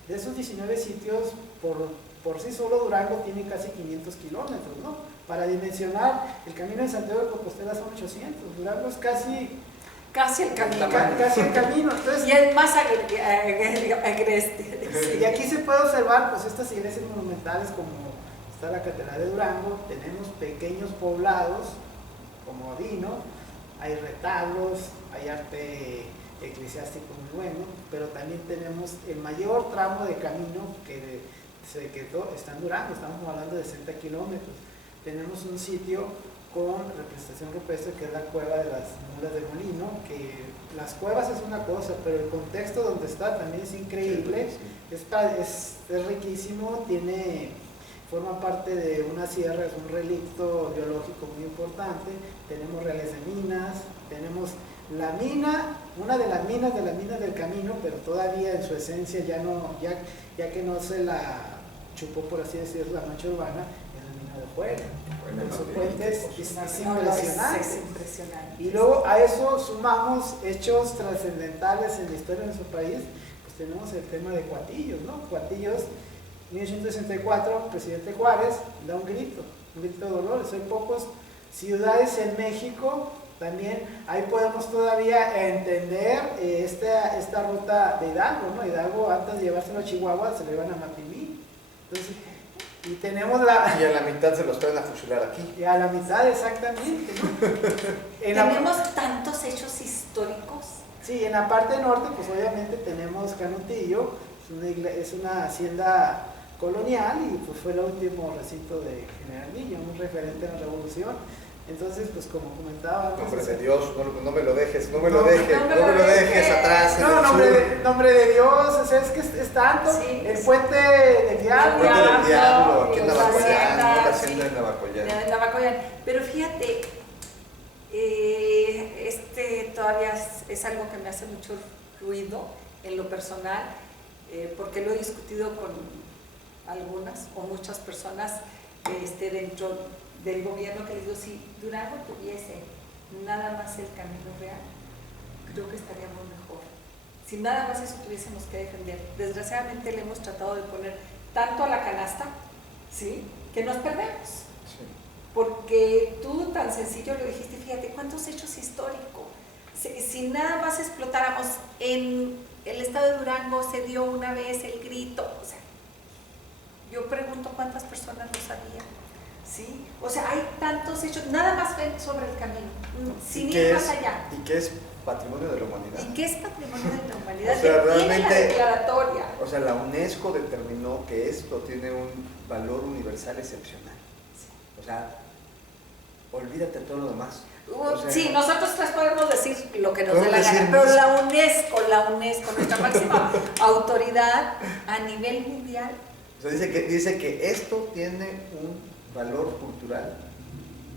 De esos 19 sitios, por sí solo Durango tiene casi 500 kilómetros, ¿no? Para dimensionar, el camino de Santiago de Compostela son 800, Durango es casi el camino. Casi el camino. Entonces, y es más agreste. Sí. Y aquí se puede observar pues estas iglesias monumentales, como está la Catedral de Durango, tenemos pequeños poblados como Avino, hay retablos, hay arte eclesiástico muy bueno, pero también tenemos el mayor tramo de camino que se quedó, está en Durango, estamos hablando de 60 kilómetros. Tenemos un sitio con representación rupestre que es la cueva de las mulas de molino, que las cuevas es una cosa, pero el contexto donde está también es increíble, es riquísimo, forma parte de una sierra, es un relicto biológico muy importante. Tenemos reales de minas, tenemos la mina, una de las minas del camino, pero todavía en su esencia ya que no se la chupó, por así decirlo, la mancha urbana, es la mina de Juela. Su puente es impresionante. Y luego a eso sumamos hechos trascendentales en la historia de nuestro país, pues tenemos el tema de Cuatillos, ¿no? Cuatillos, 1864, presidente Juárez da un grito de dolor. Hay pocas ciudades en México, también ahí podemos todavía entender esta ruta de Hidalgo, ¿no? Hidalgo, antes de llevárselo a Chihuahua, se lo iban a Mapimí. Entonces, y tenemos y a la mitad se los traen a fusilar aquí. Y a la mitad, exactamente, ¿no? Tenemos tantos hechos históricos. Sí, en la parte norte, pues obviamente tenemos Canutillo, es una hacienda colonial y pues fue el último recinto de General Villa, un referente en la revolución. Entonces, pues como comentaba antes, nombre de Dios, no me lo dejes atrás. No, nombre de Dios, es que es tanto, sí, el puente del diablo. El puente del diablo, aquí en Navacoyán, la la hacienda de Navacoyán. Pero fíjate, todavía es algo que me hace mucho ruido en lo personal, porque lo he discutido con algunas o muchas personas dentro del gobierno, que les digo, si Durango tuviese nada más el Camino Real, creo que estaríamos mejor. Si nada más eso tuviésemos que defender. Desgraciadamente le hemos tratado de poner tanto a la canasta, ¿sí?, que nos perdemos. Sí. Porque tú tan sencillo lo dijiste, fíjate, cuántos hechos históricos. Si nada más explotáramos, en el estado de Durango se dio una vez el grito, o sea, yo pregunto cuántas personas lo sabían. ¿Sí? O sea, hay tantos hechos, nada más ven sobre el camino, sin ir más allá. ¿Y qué es patrimonio de la humanidad? ¿Y qué es patrimonio de la humanidad? O sea, realmente, tiene la declaratoria. O sea, la UNESCO determinó que esto tiene un valor universal excepcional. Sí. O sea, olvídate de todo lo demás. O sea, sí, nosotros tres podemos decir lo que nos dé la gana, pero la UNESCO, nuestra máxima autoridad a nivel mundial. O sea, dice que esto tiene un valor cultural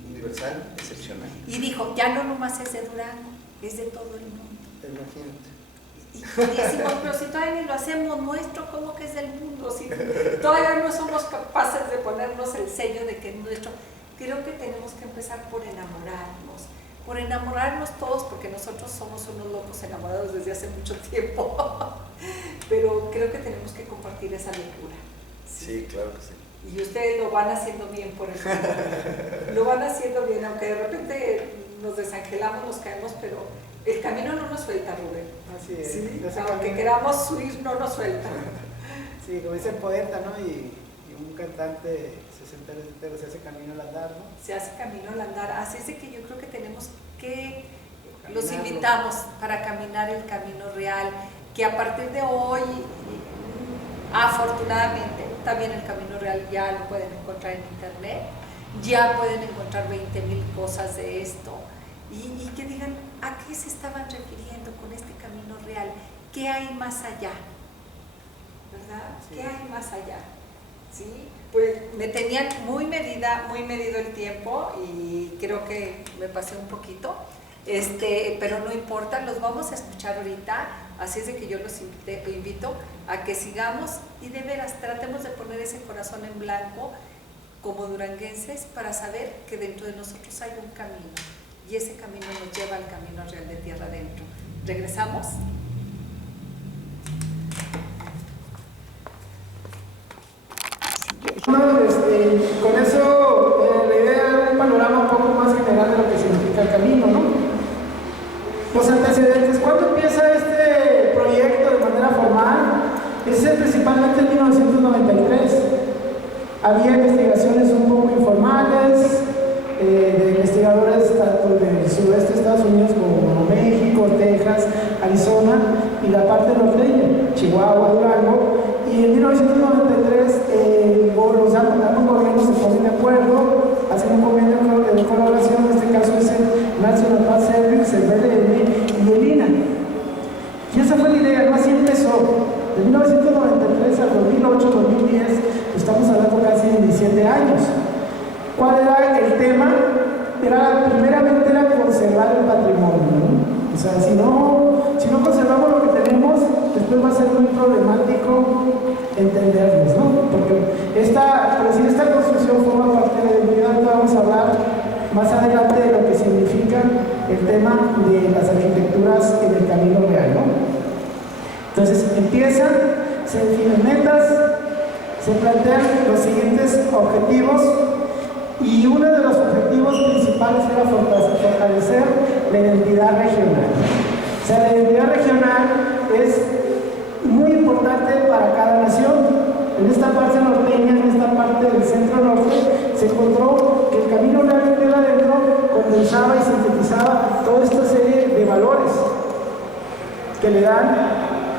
universal excepcional. Y dijo, ya no nomás es de Durango, es de todo el mundo. Imagínate. Y decimos, pero si todavía ni lo hacemos nuestro, ¿cómo que es del mundo? Si todavía no somos capaces de ponernos el sello de que es nuestro. Creo que tenemos que empezar por enamorarnos todos, porque nosotros somos unos locos enamorados desde hace mucho tiempo. Pero creo que tenemos que compartir esa locura. Sí, claro que sí. Y ustedes lo van haciendo bien por eso. Lo van haciendo bien, aunque de repente nos angelamos, nos caemos, pero el camino no nos suelta, Rubén. Así es. Sí, aunque queramos huir, no nos suelta. Sí, como dice el poeta, ¿no? Y un cantante se hace camino al andar, ¿no? Se hace camino al andar. Así es de que yo creo que tenemos que, los Caminarlo. invitamos para caminar el camino real, que a partir de hoy, afortunadamente, también el camino real ya lo pueden encontrar en internet, ya pueden encontrar 20,000 cosas de esto, y que digan a qué se estaban refiriendo con este camino real, qué hay más allá, ¿verdad? Sí. ¿Qué hay más allá? ¿Sí? Pues me tenían muy medido el tiempo y creo que me pasé un poquito, pero no importa, los vamos a escuchar ahorita, así es de que yo los invito a que sigamos y de veras tratemos de poner ese corazón en blanco como duranguenses para saber que dentro de nosotros hay un camino y ese camino nos lleva al camino real de tierra adentro. ¿Regresamos? Con eso la idea era un panorama un poco más general de lo que significa el camino, ¿no? Los antecedentes, ¿cuándo empieza este proyecto de manera formal? Es principalmente en 1993. Había investigaciones un poco informales de investigadores tanto del sureste de Estados Unidos como México, Texas, Arizona y la parte norteña, Chihuahua, Durango. Y en 1993 los ambos gobiernos se ponen de acuerdo, hacen un convenio de colaboración, en este caso es el National Park Service, el BLM y el INAH. Y esa fue la idea, no así empezó. De 1993 al 2008-2010, estamos hablando casi de 17 años. ¿Cuál era el tema? Primeramente era conservar el patrimonio, ¿no? O sea, si no conservamos lo que tenemos, después va a ser muy problemático entenderlos, ¿no? Porque esta construcción forma parte de la identidad. Vamos a hablar más adelante de lo que significa el tema de las arquitecturas en el camino real, ¿no? Entonces empiezan, se definen metas, se plantean los siguientes objetivos y uno de los objetivos principales era fortalecer la identidad regional. O sea, la identidad regional es muy importante para cada nación. En esta parte norteña, en esta parte del centro norte, se encontró que el camino real de tierra adentro condensaba y sintetizaba toda esta serie de valores que le dan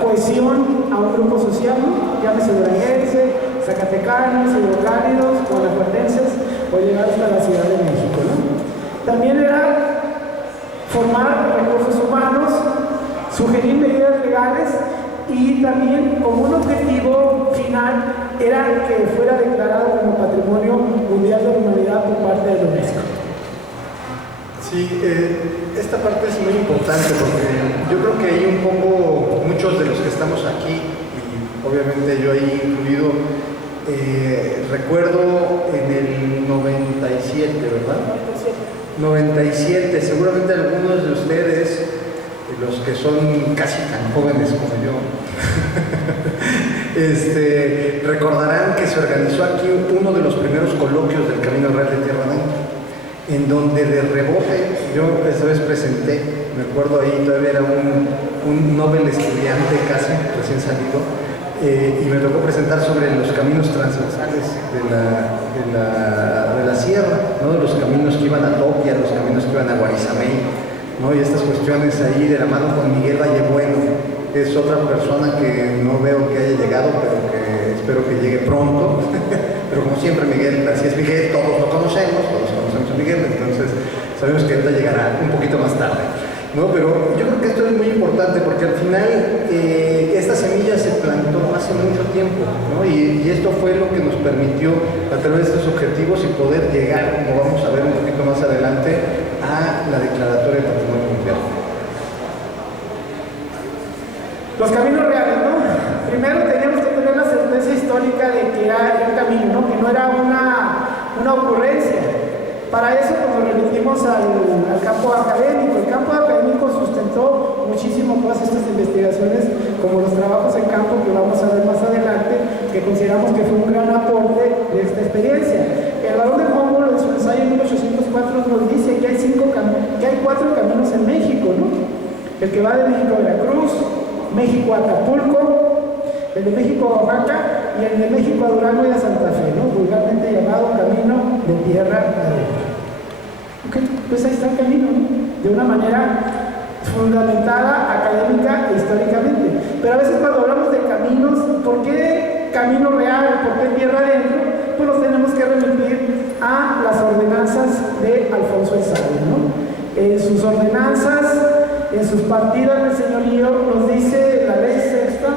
cohesión a un grupo social, ¿no? Llámese duranguense, zacatecanos, hidrocálidos, guanajuatenses o llegar hasta la Ciudad de México, ¿no? También era formar recursos humanos, sugerir medidas legales y también como un objetivo final era que fuera declarado como Patrimonio Mundial de la Humanidad por parte de la UNESCO. Sí, esta parte es muy importante porque yo creo que hay un poco, muchos de los que estamos aquí, y obviamente yo ahí incluido, recuerdo en el 97, ¿verdad? 97, seguramente algunos de ustedes, los que son casi tan jóvenes como yo, recordarán que se organizó aquí uno de los primeros coloquios del Camino Real de Tierra Adentro, en donde de rebote yo esta vez presenté, me acuerdo ahí todavía era un Nobel estudiante casi, recién salido, y me tocó presentar sobre los caminos transversales de la sierra, ¿no? Los caminos que iban a Topia, los caminos que iban a Guarizamey, ¿no? Y estas cuestiones ahí de la mano con Miguel Vallebueno, que es otra persona que no veo que haya llegado, pero que espero que llegue pronto. Pero como siempre Miguel, así es Miguel, todos lo conocemos a Miguel, entonces sabemos que ahorita llegará un poquito más tarde, ¿no? Pero yo creo que esto es muy importante porque al final esta semilla se plantó hace mucho tiempo, ¿no? Y esto fue lo que nos permitió a través de estos objetivos y poder llegar, como vamos a ver un poquito más adelante, a la declaratoria de Patrimonio Mundial. Los caminos reales, ¿no? Primero teníamos que tener la certeza histórica de que era un camino, ¿no? Que no era una ocurrencia. Para eso pues, nos remitimos al campo académico. El campo académico sustentó muchísimo todas estas investigaciones, como los trabajos en campo que vamos a ver más adelante, que consideramos que fue un gran aporte de esta experiencia. El barón de Humboldt en su ensayo en 1804 nos dice que hay 5 caminos que hay 4 caminos en México, ¿no? El que va de México a Veracruz, México a Acapulco, el de México a Oaxaca y el de México a Durango y a Santa Fe, ¿no? Vulgarmente llamado Camino de Tierra Adentro. Ok, pues ahí está el camino, ¿no? De una manera fundamentada académica e históricamente. Pero a veces cuando hablamos de caminos, ¿por qué camino real? ¿Por qué tierra adentro? Pues nos tenemos que remitir a las ordenanzas de Alfonso el Sabio, ¿no? En sus ordenanzas, en sus partidas del señorío, nos dice la ley sexta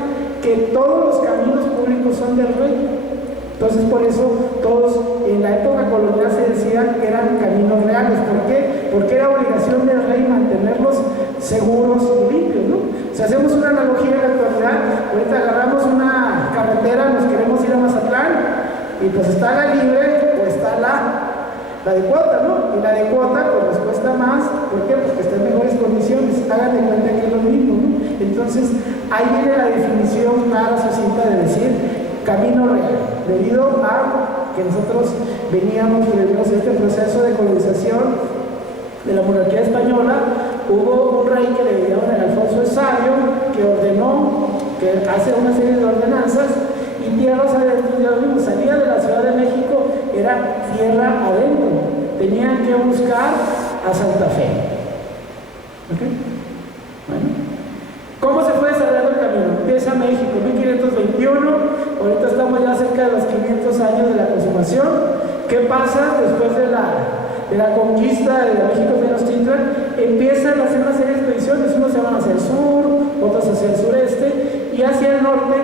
que todos los caminos públicos son del rey. Entonces, por eso todos en la época colonial se decían que eran caminos reales. ¿Por qué? Porque era obligación del rey mantenerlos seguros y limpios, ¿no? Si hacemos una analogía en la actualidad, ahorita agarramos una carretera, nos queremos ir a Mazatlán, y pues está la libre o está la de cuota, ¿no? Y la de cuota pues nos cuesta más. ¿Por qué? Porque está en mejores condiciones. Hagan de cuenta que es lo mismo, ¿no? Entonces, ahí viene la definición clara, sucinta de decir camino real, debido a que nosotros veníamos este proceso de colonización de la monarquía española. Hubo un rey que le llamaban el Alfonso el Sabio, que ordenó, que hace una serie de ordenanzas, y tierras adentro, ya lo mismo, salía de la Ciudad de México, era tierra adentro, tenían que buscar a Santa Fe. ¿Ok? Bueno, ¿cómo se fue desarrollando el camino? Empieza México, 1521, ahorita estamos ya cerca de los 500 años de la consumación. ¿Qué pasa después de la conquista de México Tenochtitlan? Empiezan a hacer una serie de expediciones, unos se van hacia el sur, otros hacia el sureste, y hacia el norte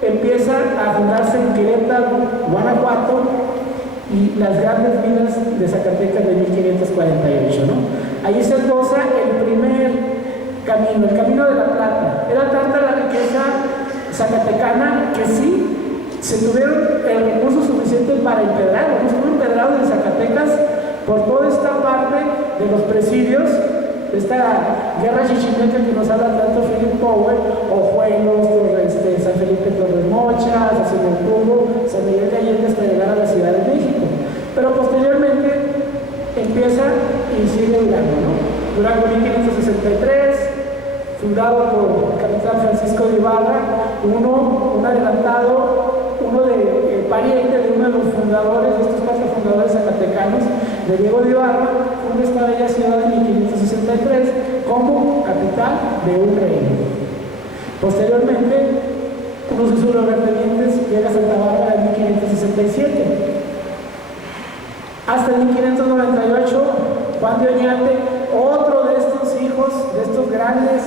empiezan a fundarse en Querétaro, Guanajuato, y las grandes minas de Zacatecas de 1548, ¿no? Ahí se esboza el primer camino, el Camino de la Plata. Era tanta la riqueza zacatecana que sí se tuvieron el recurso suficiente para empedrarlo. Estuvo empedrado en Zacatecas por toda esta parte de los presidios, esta guerra chichimeca que nos habla tanto Philip Powell, Ojuelos, San Felipe Torremocha, San Tubo, San Miguel de Allende, hasta llegar a la Ciudad de México. Pero posteriormente empieza y sigue Durango, ¿no? Durango 1563, fundado por el capitán Francisco de Ibarra, un adelantado, pariente de uno de los fundadores, de estos 4 fundadores zacatecanos, de Diego de Ibarra, funda esta bella ciudad en 1563 como capital de un reino. Posteriormente, unos de sus lugartenientes llega a Santa Bárbara en 1567. Hasta 1598, Juan de Oñate, otro de estos hijos, de estos grandes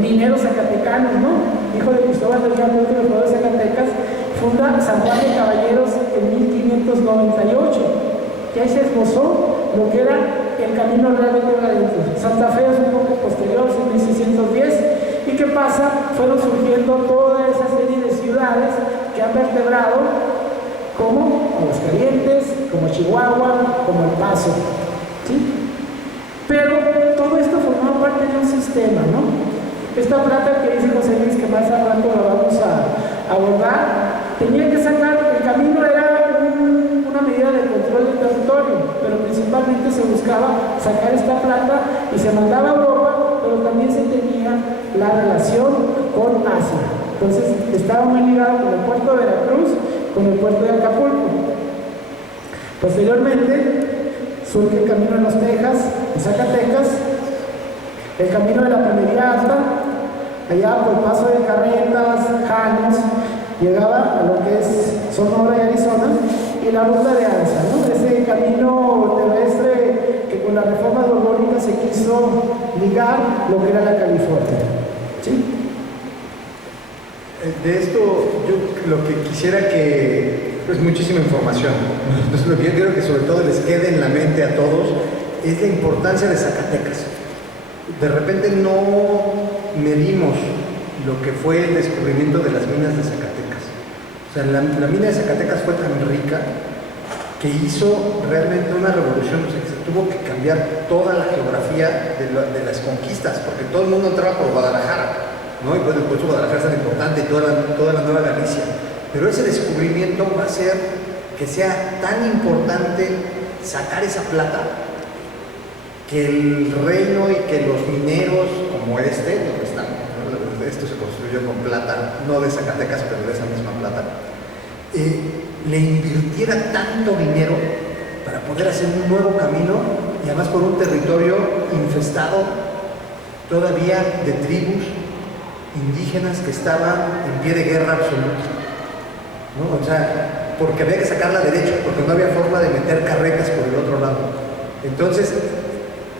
mineros zacatecanos, ¿no? Hijo de Cristóbal de Oñate, uno de los fundadores de Zacatecas, funda San Juan de Caballeros en 1598, que ahí se esbozó lo que era el camino real de tierra adentro. Santa Fe es un poco posterior, en 1610. ¿Y qué pasa? Fueron surgiendo toda esa serie de ciudades que han vertebrado, como Aguascalientes, como Chihuahua, como El Paso, ¿sí? Pero todo esto formaba parte de un sistema, ¿no? Esta plata que dice José Luis, que más al rato la vamos a abordar, tenía que sacar, el camino era una medida de control del territorio, pero principalmente se buscaba sacar esta plata y se mandaba a Europa, pero también se tenía la relación con Asia. Entonces estaba muy ligado con el puerto de Veracruz, con el puerto de Acapulco. Posteriormente surge el camino de los Texas, en Zacatecas, el camino de la Primería Alta, allá por Paso de Carretas, Janos, llegaba a lo que es Sonora y Arizona, y la ruta de Anza, ¿no? Ese camino terrestre que con la reforma borbónica se quiso ligar lo que era la California, ¿sí? De esto, yo lo que quisiera que, pues muchísima información, entonces lo que yo quiero que sobre todo les quede en la mente a todos es la importancia de Zacatecas. De repente no medimos lo que fue el descubrimiento de las minas de Zacatecas. O sea, la mina de Zacatecas fue tan rica que hizo realmente una revolución. O sea, que se tuvo que cambiar toda la geografía de las conquistas, porque todo el mundo entraba por Guadalajara, ¿no? Y pues después Guadalajara es tan importante, toda la Nueva Galicia. Pero ese descubrimiento va a hacer que sea tan importante sacar esa plata que el reino y que los mineros como donde están, ¿no? Esto se construyó con plata, no de Zacatecas, pero de esa misma plata, le invirtiera tanto dinero para poder hacer un nuevo camino, y además por un territorio infestado todavía de tribus indígenas que estaban en pie de guerra absoluta, ¿no? O sea, porque había que sacarla derecho, porque no había forma de meter carretas por el otro lado. Entonces,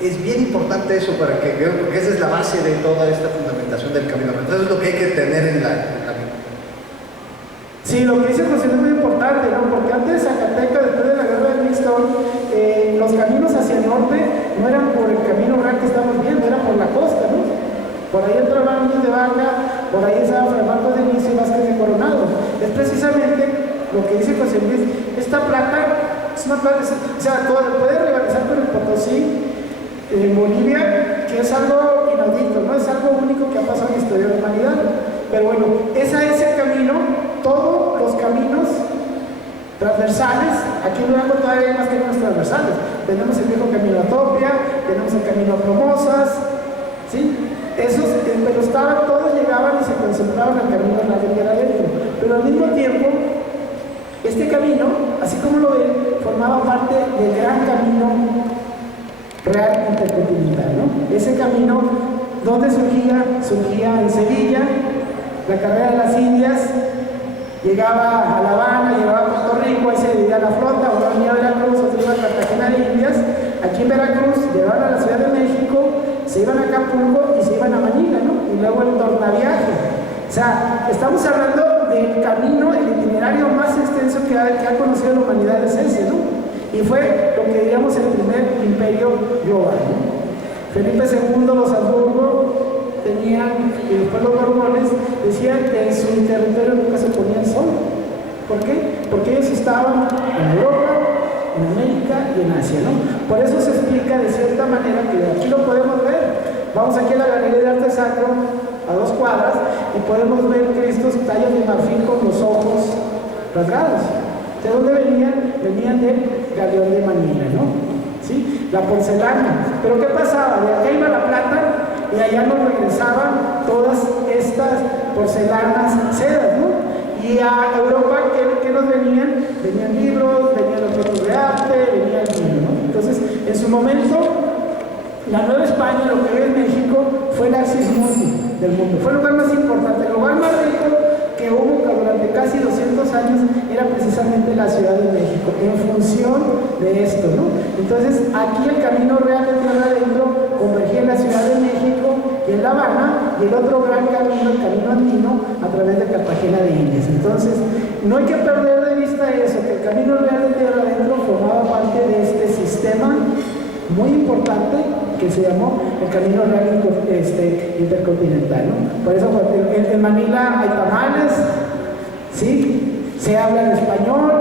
es bien importante eso para que, porque esa es la base de toda esta fundamentación del camino. Entonces, es lo que hay que tener en la camino. Sí, lo que dice José es muy importante, ¿no? Porque antes de Zacatecas, después de la guerra de Bristol, los caminos hacia el norte no eran por el camino real que estamos viendo, eran por la costa, ¿no? Por ahí entraba Núñez de Vaca, por ahí estaba Fray Marcos de Niza y Vázquez de Coronado. Es precisamente lo que dice José Luis, esta plata es una plata, o sea, puede rivalizar con el Potosí en Bolivia, que es algo inaudito, ¿no? Es algo único que ha pasado en la historia de la humanidad. Pero bueno, ese camino, todos los caminos transversales, aquí en Durango todavía hay más caminos transversales. Tenemos el viejo camino a Topia, tenemos el camino a Promosas, ¿sí? Esos, pero todos llegaban y se concentraban al camino de la tierra adentro. Pero al mismo tiempo, este camino, así como lo ven, formaba parte del gran camino real intercontinental, ¿no? Ese camino, ¿dónde surgía? Surgía en Sevilla, la carrera de las Indias, llegaba a La Habana, llegaba a Puerto Rico, ahí se dividía la flota, uno venía a Veracruz, otro iba a Cartagena de Indias. Aquí en Veracruz llegaban a la Ciudad de México, se iban a Acapulco y se iban a Manila, ¿no? Y luego el tornaviaje. O sea, estamos hablando del camino, el itinerario más extenso que ha conocido la humanidad es ese, ¿no? Y fue lo que diríamos el primer imperio global, ¿no? Felipe II, los Habsburgo tenían, y después los Borbones, decían que en su territorio nunca se ponía el sol. ¿Por qué? Porque ellos estaban en Europa, en América y en Asia, ¿no? Por eso se explica de cierta manera que aquí lo podemos ver. Vamos aquí a la Galería de Arte Sacro, a 2 cuadras, y podemos ver Cristos tallos de marfil con los ojos rasgados. ¿De dónde venían? Venían del Galeón de Manila, ¿no? ¿Sí? La porcelana. ¿Pero qué pasaba? De acá iba la plata y allá nos regresaban todas estas porcelanas sedas, ¿no? Y a Europa, ¿qué nos venían? Venían libros, venían objetos de arte, venía el vino, ¿no? Entonces, en su momento, la Nueva España, lo que hoy es México, fue el axis mundi del mundo. Fue el lugar más importante, el lugar más rico que hubo durante casi 200 años era precisamente la Ciudad de México, en función de esto, ¿no? Entonces, aquí el camino real de tierra adentro convergía en la Ciudad de México y en La Habana, y el otro gran camino, el camino andino, a través de Cartagena de Indias. Entonces, no hay que perder de vista eso, que el camino real de tierra adentro formaba parte de este sistema muy importante que se llamó el Camino Real Intercontinental, ¿no? Por eso en Manila hay tamales, ¿sí? Se habla en español,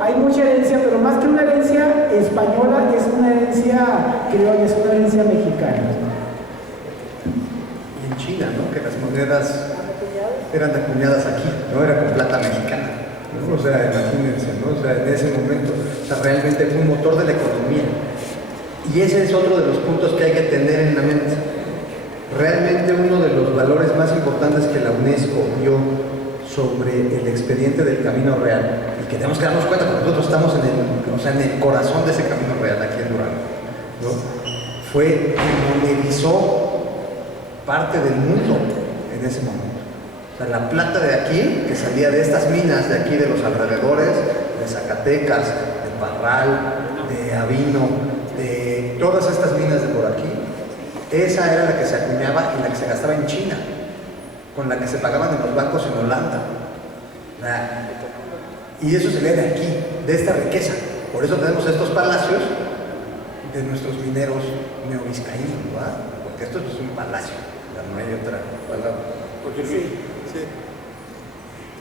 hay mucha herencia, pero más que una herencia española, es una herencia criolla, es una herencia mexicana. Y en China, ¿no? Que las monedas eran acuñadas aquí, no era con plata mexicana, ¿no? O sea, imagínense, ¿no? O sea, en ese momento, o sea, realmente fue un motor de la economía. Y ese es otro de los puntos que hay que tener en la mente. Realmente uno de los valores más importantes que la UNESCO dio sobre el expediente del Camino Real, y que tenemos que darnos cuenta porque nosotros estamos en el corazón de ese Camino Real aquí en Durango, ¿no? Fue que monetizó parte del mundo en ese momento. O sea, la plata de aquí, que salía de estas minas de aquí, de los alrededores, de Zacatecas, de Parral, de Avino, de todas estas minas de por aquí, esa era la que se acuñaba y la que se gastaba en China, con la que se pagaban en los bancos en Holanda. Y eso se ve de aquí, de esta riqueza. Por eso tenemos estos palacios de nuestros mineros neovizcaínos, ¿verdad? Porque esto es un palacio, ya no hay otra palabra. Porque sí,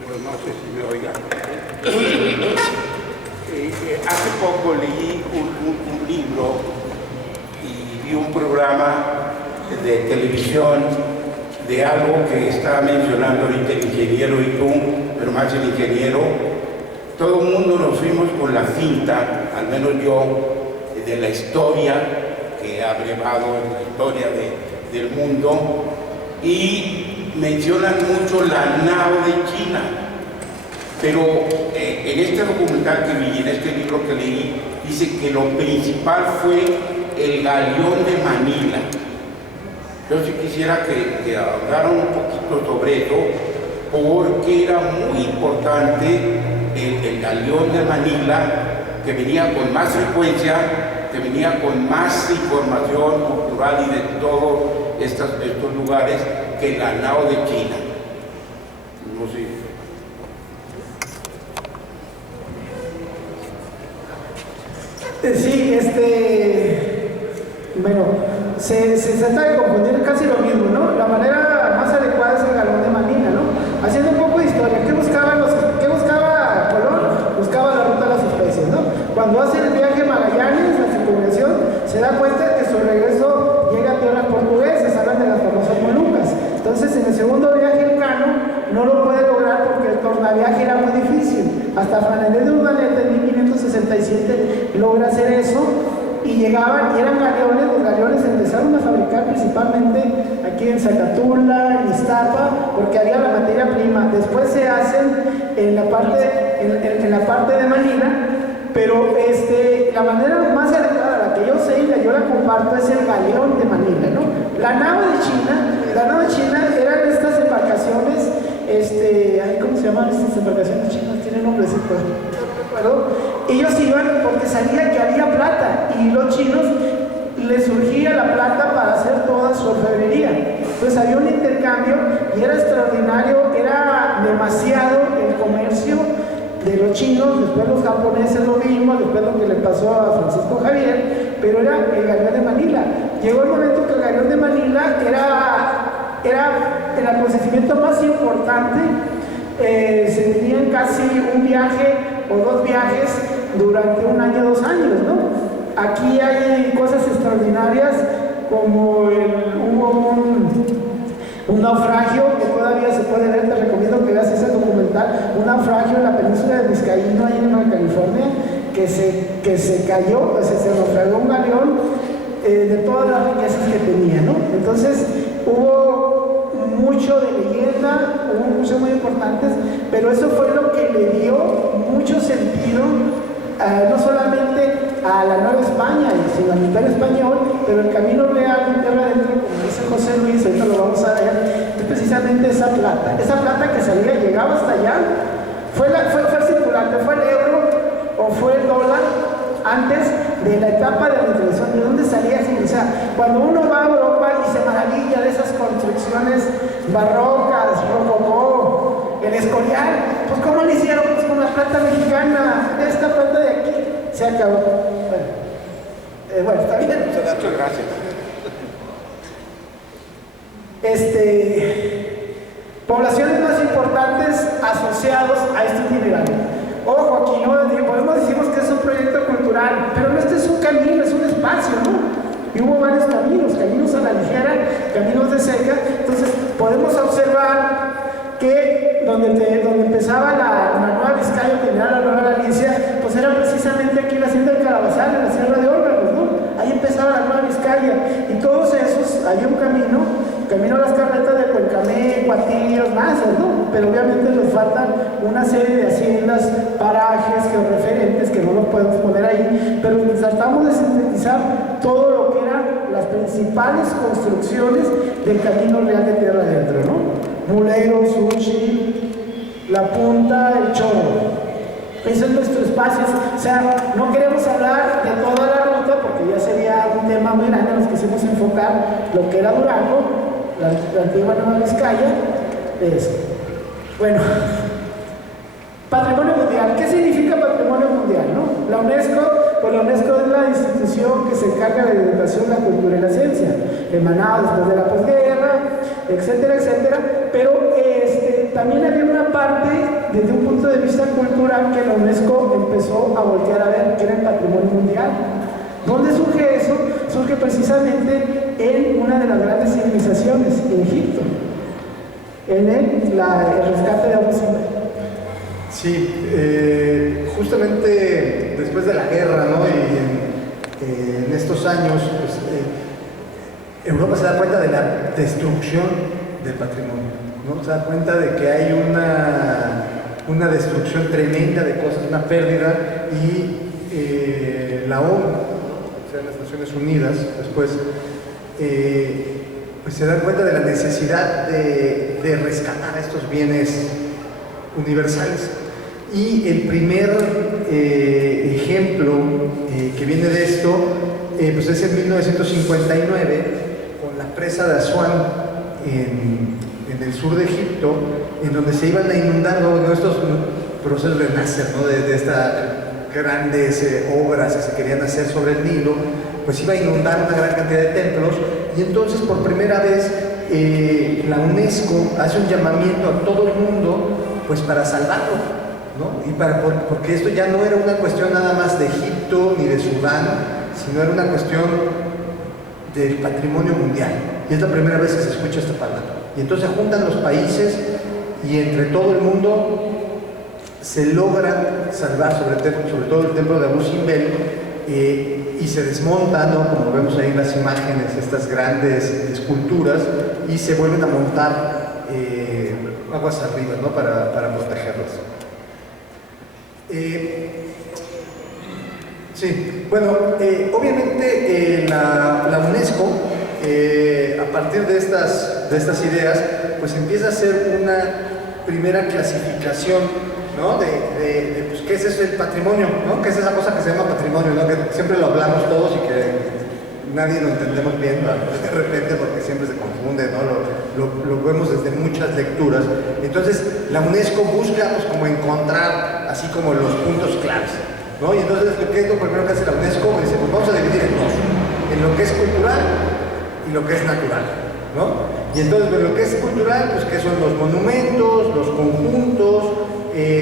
pero no sé si me oigan. Hace poco leí un libro y vi un programa de televisión de algo que estaba mencionando ahorita el ingeniero y tú, pero más el ingeniero. Todo el mundo nos fuimos con la finta, al menos yo, de la historia que ha abrevado en la historia del mundo, y mencionan mucho la Nao de China, pero en este documental que vi, en este libro que leí, dice que lo principal fue el galeón de Manila. Yo sí quisiera que hablaran un poquito sobre eso, porque era muy importante el galeón de Manila, que venía con más frecuencia, que venía con más información cultural y de todos estos lugares que la Nao de China. No sé. Sí, bueno, se trata de confundir casi lo mismo, ¿no? La manera más adecuada es el galón de Manila, ¿no? Haciendo un poco de historia, ¿qué buscaba Colón? Buscaba la ruta de las especies, ¿no? Cuando hace el viaje Magallanes, la circunvalación, se da cuenta que su regreso llega a tierras portuguesas, hablan de las famosas Molucas. Entonces, en el segundo viaje el Cano no lo puede lograr porque el tornaviaje era muy difícil. Hasta Fernández de Urdaneta en 1567 logra hacer eso y llegaban, y eran galeones. Los galeones empezaron a fabricar principalmente aquí en Zacatula, en Iztapa, porque había la materia prima. Después se hacen en la parte de Manila, pero la manera más adecuada, la que yo sé y la yo la comparto, es el galeón de Manila, ¿no? La nao de China eran estas embarcaciones, ¿cómo se llaman estas embarcaciones chinas? Tienen nombrecito, no recuerdo. Ellos iban porque sabían que había plata y los chinos les surgía la plata para hacer toda su orfebrería. Entonces había un intercambio y era extraordinario, era demasiado el comercio de los chinos, después los japoneses lo vimos, después lo que le pasó a Francisco Javier, pero era el galeón de Manila. Llegó el momento que el galeón de Manila era el acontecimiento más importante. Se tenían casi un viaje o dos viajes durante un año, 2 años, ¿no? Aquí hay cosas extraordinarias como hubo un naufragio que todavía se puede ver. Te recomiendo que veas ese documental, un naufragio en la península de Vizcaíno, ahí en Nueva California, que se cayó, se naufragó un galeón de todas las riquezas que tenía, ¿no? Entonces hubo mucho de leyenda, hubo muchos muy importantes, pero eso fue lo que le dio mucho sentido no solamente a la Nueva España, sino al Imperio Español, pero el camino real de tierra adentro, como dice José Luis, ahorita lo vamos a ver, es precisamente esa plata que salía, llegaba hasta allá. Fue el circulante, fue el euro o fue el dólar antes de la etapa de la introducción. ¿De dónde salía así? O sea, cuando uno va a Europa y se maravilla de esas construcciones barrocas, rococó, el Escorial, pues ¿cómo lo hicieron? Pues con la plata mexicana, esta plata de aquí. Se acabó. Bueno, está bien. Muchas gracias. Poblaciones más importantes asociados a este itinerario. Ojo, aquí no podemos decirnos que es un proyecto cultural, pero este es un camino, es un espacio, ¿no? Y hubo varios caminos a la ligera, caminos de cerca. Entonces podemos observar que donde empezaba la Nueva Vizcaya, que era la Nueva Galicia, pues era precisamente aquí la hacienda del Calabazal, en la Sierra de Órganos, ¿no? Ahí empezaba la Nueva Vizcaya, y todos esos, había un camino a las carretas de Cuencamé, Cuatillos, Mazas, ¿no? Pero obviamente nos faltan una serie de haciendas, parajes, georreferentes, que no los podemos poner ahí, pero tratamos de sintetizar todo lo que eran las principales construcciones del Camino Real de Tierra Adentro, ¿no? Mulero, Suchi, La Punta, El Chorro. Ese es nuestro espacio. O sea, no queremos hablar de toda la ruta porque ya sería un tema muy grande. Nos quisimos enfocar lo que era Durango, la antigua Nueva Vizcaya. Bueno, patrimonio mundial. ¿Qué significa patrimonio mundial, no? La UNESCO, pues la UNESCO es la institución que se encarga de la educación, la cultura y la ciencia, emanada después de la posguerra, etcétera, etcétera. Pero también había una parte, desde un punto de vista cultural, que la UNESCO empezó a voltear a ver, que era el patrimonio mundial. ¿Dónde surge eso? Surge precisamente en una de las grandes civilizaciones, en Egipto, en el rescate de Abu Simbel. Sí, justamente después de la guerra, ¿no? Y en estos años, pues, Europa se da cuenta de la destrucción del patrimonio, ¿no? Se da cuenta de que hay una destrucción tremenda de cosas, una pérdida, y la ONU, o sea, las Naciones Unidas, después, pues se dan cuenta de la necesidad de rescatar estos bienes universales. Y el primer ejemplo que viene de esto, pues es en 1959, con la presa de Asuán en el sur de Egipto, en donde se iban a inundar, ¿no?, estos procesos de Nasser, ¿no?, de estas grandes obras que se querían hacer sobre el Nilo, pues iba a inundar una gran cantidad de templos, y entonces por primera vez la UNESCO hace un llamamiento a todo el mundo, pues para salvarlo, ¿no? Y porque esto ya no era una cuestión nada más de Egipto ni de Sudán, sino era una cuestión del patrimonio mundial, y es la primera vez que se escucha esta palabra. Y entonces se juntan los países y entre todo el mundo se logra salvar sobre todo el templo de Abu Simbel, y se desmonta, ¿no?, como vemos ahí en las imágenes, estas grandes esculturas, y se vuelven a montar aguas arriba, ¿no?, para protegerlas. Sí, bueno, obviamente la UNESCO, a partir de estas ideas, pues empieza a hacer una primera clasificación, ¿no?, de pues, ¿qué es eso del patrimonio? ¿No? ¿Qué es esa cosa que se llama patrimonio? ¿No? Que siempre lo hablamos todos y que nadie lo entendemos bien, ¿no?, de repente, porque siempre se confunde, ¿no? Lo vemos desde muchas lecturas. Entonces la UNESCO busca, pues, como encontrar así como los puntos claves, ¿no? Y entonces, ¿qué es lo primero que hace la UNESCO? Dice, pues vamos a dividir en dos, en lo que es cultural y lo que es natural, ¿no? Y entonces, pues, lo que es cultural, pues, ¿qué son los monumentos, los conjuntos,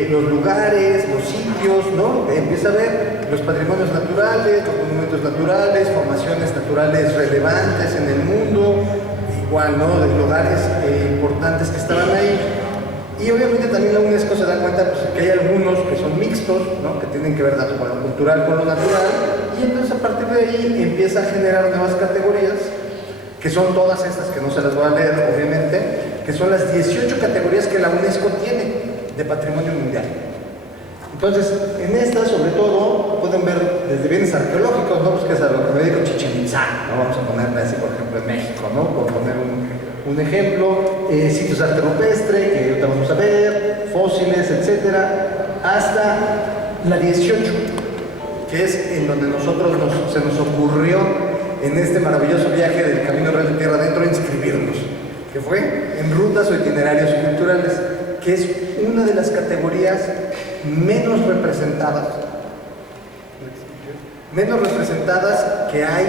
los lugares, los sitios, ¿no? Empieza a ver los patrimonios naturales, los monumentos naturales, formaciones naturales relevantes en el mundo, igual, ¿no?, de lugares importantes que estaban ahí. Y obviamente también la UNESCO se da cuenta, pues, que hay algunos que son mixtos, ¿no?, que tienen que ver tanto con lo cultural con lo natural, y entonces a partir de ahí empieza a generar nuevas categorías, que son todas estas que no se las voy a leer, obviamente, que son las 18 categorías que la UNESCO tiene de patrimonio mundial. Entonces, en estas, sobre todo, pueden ver desde bienes arqueológicos, ¿no?, pues que es a lo que me dedico, Chichén Itzá, ¿no?, vamos a ponerle así, por ejemplo, en México, ¿no?, por poner un ejemplo, sitios de arte rupestre, que ahorita vamos a ver, fósiles, etcétera, hasta la 18, que es en donde se nos ocurrió en este maravilloso viaje del Camino Real de Tierra Adentro inscribirnos, que fue en rutas o itinerarios culturales, que es una de las categorías menos representadas que hay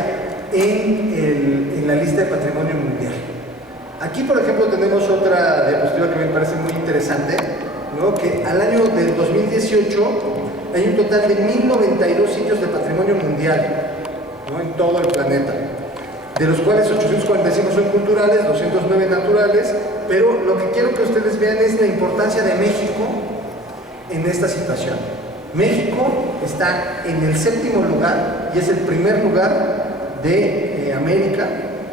en la lista de patrimonio mundial. Aquí, por ejemplo, tenemos otra diapositiva que me parece muy interesante, ¿no?, que al año del 2018 hay un total de 1092 sitios de patrimonio mundial, ¿no?, en todo el planeta, de los cuales 845 son culturales, 209 naturales, pero lo que quiero que ustedes vean es la importancia de México en esta situación. México está en el 7º lugar y es el primer lugar de América,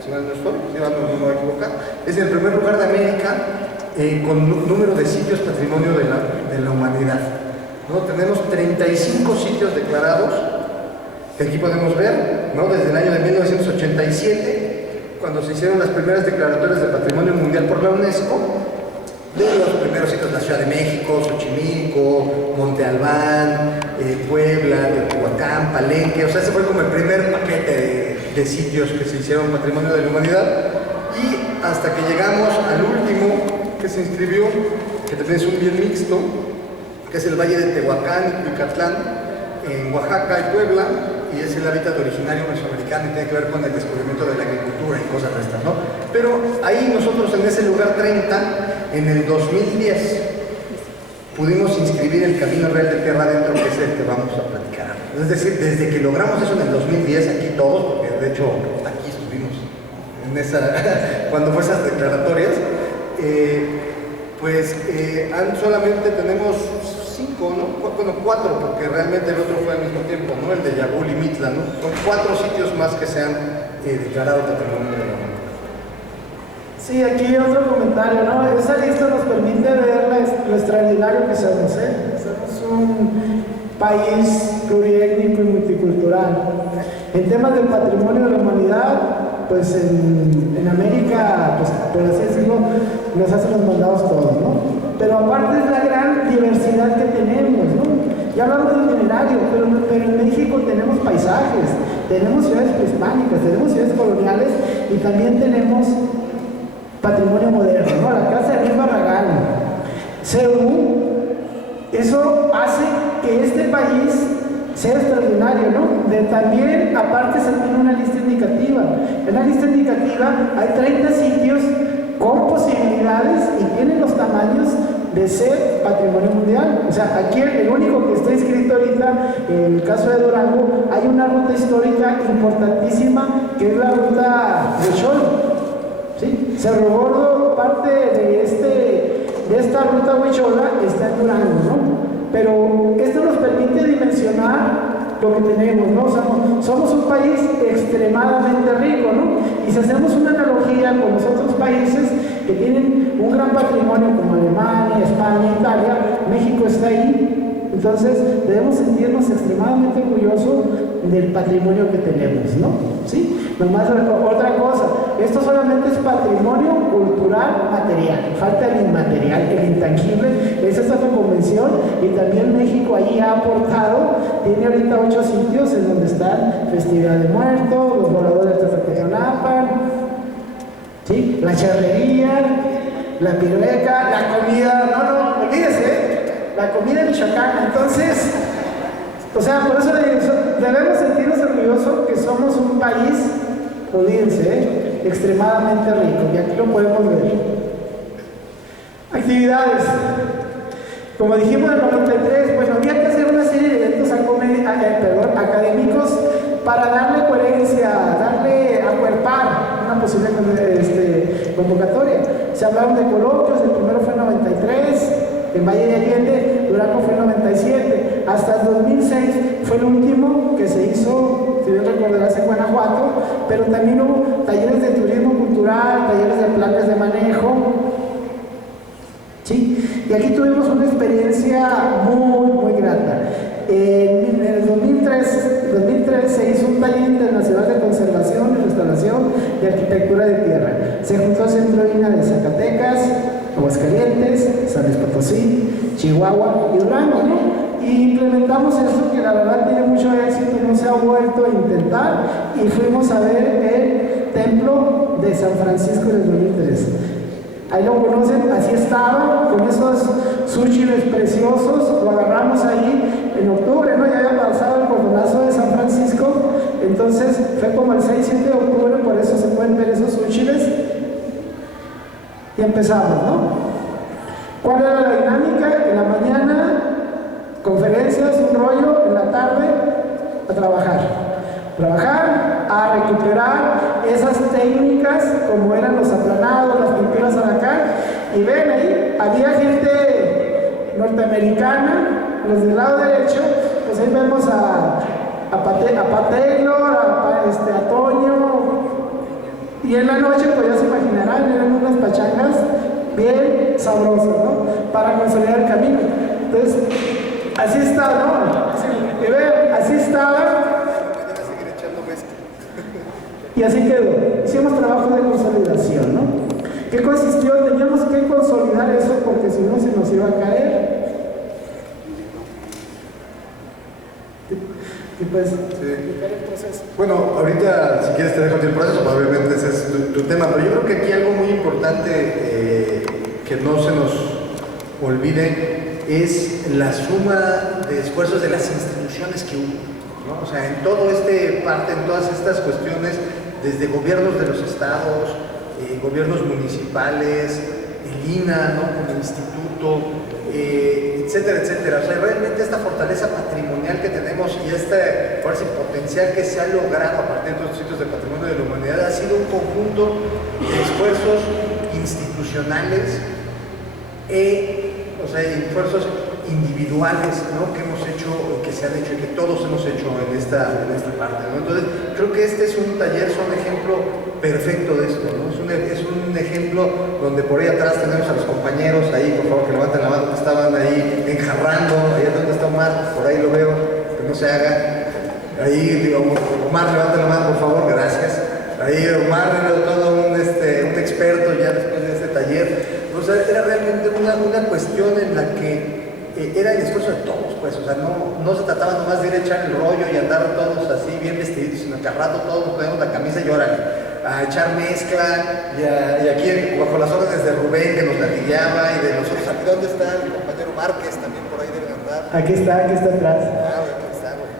si mal no estoy, si mal no me voy a equivocar, es el primer lugar de América con número de sitios patrimonio de la humanidad, ¿no? Tenemos 35 sitios declarados, que aquí podemos ver, ¿no?, desde el año de 1987, cuando se hicieron las primeras declaratorias de patrimonio mundial por la UNESCO, de los primeros sitios de la Ciudad de México, Xochimilco, Monte Albán, Puebla, Teotihuacán, Palenque, o sea, ese fue como el primer paquete de sitios que se hicieron patrimonio de la humanidad, y hasta que llegamos al último que se inscribió, que también es un bien mixto, que es el Valle de Tehuacán y Cuicatlán, en Oaxaca y Puebla, y es el hábitat originario mesoamericano y tiene que ver con el descubrimiento de la agricultura y cosas de estas, ¿no? Pero ahí nosotros en ese lugar 30, en el 2010, pudimos inscribir el Camino Real de Tierra Adentro, que es el que vamos a platicar. Es decir, desde que logramos eso en el 2010, aquí todos, porque de hecho aquí estuvimos cuando fue esas declaratorias, solamente tenemos 5, ¿no? Bueno, 4, porque realmente el otro fue al mismo tiempo, ¿no? El de Yabul y Mitla, ¿no? Son 4 sitios más que se han declarado patrimonio de la humanidad. Sí, aquí otro comentario, ¿no? Esa lista nos permite ver lo extraordinario que somos, ¿eh? Somos un país pluriétnico y multicultural. En temas del patrimonio de la humanidad, pues en América, pues por así decirlo, nos hacen los mandados todos, ¿no? Pero aparte es la gran diversidad que tenemos, ¿no? Ya hablamos del minerario, pero en México tenemos paisajes, tenemos ciudades prehispánicas, tenemos ciudades coloniales y también tenemos patrimonio moderno, ¿no? La casa de Luis Barragán, CEU, eso hace que este país sea extraordinario, ¿no? También, aparte, se tiene una lista indicativa. En la lista indicativa hay 30 sitios con posibilidades y tienen los tamaños de ser patrimonio mundial. O sea, aquí el único que está inscrito ahorita, en el caso de Durango, hay una ruta histórica importantísima que es la ruta de Chol. ¿Sí? Cerro Gordo, parte de esta ruta huichola está en Durango, ¿no? Pero esto nos permite dimensionar lo que tenemos, ¿no? O sea, somos un país extremadamente rico, ¿no? Y si hacemos una analogía con los otros países que tienen un gran patrimonio como Alemania, España, Italia, México está ahí. Entonces debemos sentirnos extremadamente orgullosos del patrimonio que tenemos, ¿no? ¿Sí? Nomás otra cosa, esto solamente es patrimonio cultural material, falta el inmaterial, el intangible, esa es otra convención y también México ahí ha aportado, tiene ahorita 8 sitios en donde están Festividad de Muertos, los voladores de Teotihuacán, ¿sí? La charrería, la pirueca, la comida, no, olvídese, la comida michoacana. Entonces, o sea, por eso debemos sentirnos orgullosos que somos un país, olvídense, extremadamente rico, y aquí lo podemos ver. Actividades. Como dijimos en el 93, bueno, había que hacer una serie de eventos académicos para darle coherencia, darle acuerpar una posible convocatoria. Se hablaron de coloquios, el primero fue en 93, en Valle de Allende, Durango fue en 97, hasta el 2006 fue el último que se hizo, si bien recordarás, en Guanajuato, pero también hubo talleres de turismo cultural, talleres de planes de manejo, ¿sí? Y aquí tuvimos una experiencia muy, muy grata. En el 2003 se hizo un taller internacional de conservación y restauración de arquitectura de tierra. Se juntó el Centro INA de Zacatecas, Aguascalientes, San Luis Potosí, Chihuahua y Durango, ¿no? Y implementamos esto que la verdad tiene mucho éxito, no se ha vuelto a intentar, y fuimos a ver el templo de San Francisco en el 2003. Ahí lo conocen, así estaba, con esos súchiles preciosos, lo agarramos ahí en octubre, ¿no? Ya había pasado el cordonazo de San Francisco, entonces fue como el 6-7 de octubre, por eso se pueden ver esos súchiles. Y empezamos, ¿no? ¿Cuál era la dinámica? En la mañana, conferencias, un rollo, en la tarde, a trabajar. A recuperar esas técnicas como eran los aplanados, las pinturas alacán, y ven ahí, había gente norteamericana, los del lado derecho, pues ahí vemos a Pat Taylor, a Toño, y en la noche, pues ya se imaginarán, eran unas pachangas bien sabrosas, ¿no? Para consolidar el camino. Entonces, así está, ¿no? Y vean, así estaba. Y así quedó. Hicimos trabajo de consolidación, ¿no? ¿Qué consistió? Teníamos que consolidar eso porque si no se nos iba a caer. Y pues, explicar el proceso. Bueno, ahorita si quieres te dejo el proceso, pues obviamente ese es tu tema, pero yo creo que aquí algo muy importante que no se nos olvide es la suma de esfuerzos de las instituciones que hubo, ¿no? O sea, en todo en todas estas cuestiones, desde gobiernos de los estados, gobiernos municipales, el INA, ¿no? Como instituto, etcétera, etcétera. O sea, realmente esta fortaleza patrimonial que tenemos y esta fuerza y potencial que se ha logrado a partir de estos sitios de patrimonio de la humanidad ha sido un conjunto de esfuerzos institucionales, o sea, esfuerzos individuales, ¿no? Que hemos hecho, que se han hecho y que todos hemos hecho en esta parte, ¿no? Entonces, creo que este es un taller, es un ejemplo perfecto de esto, ¿no? Es un ejemplo donde por ahí atrás tenemos a los compañeros, ahí por favor que levanten la mano, que estaban ahí enjarrando, ahí es donde está Omar, por ahí lo veo, que no se haga. Ahí, digo, Omar, levanta la mano, por favor, gracias. Ahí Omar era todo un experto ya después de este taller. O sea, era realmente una cuestión en la que era el esfuerzo de todos, pues. O sea, no se trataba nomás de ir a echar el rollo y andar todos así bien vestiditos, sino que al rato todos nos ponemos la camisa y órale, a echar mezcla. Y aquí, bajo las órdenes de Rubén, que nos latigueaba, y de nosotros. Aquí, ¿dónde está mi compañero Márquez? También por ahí debe andar. Aquí está atrás. Aquí está, güey.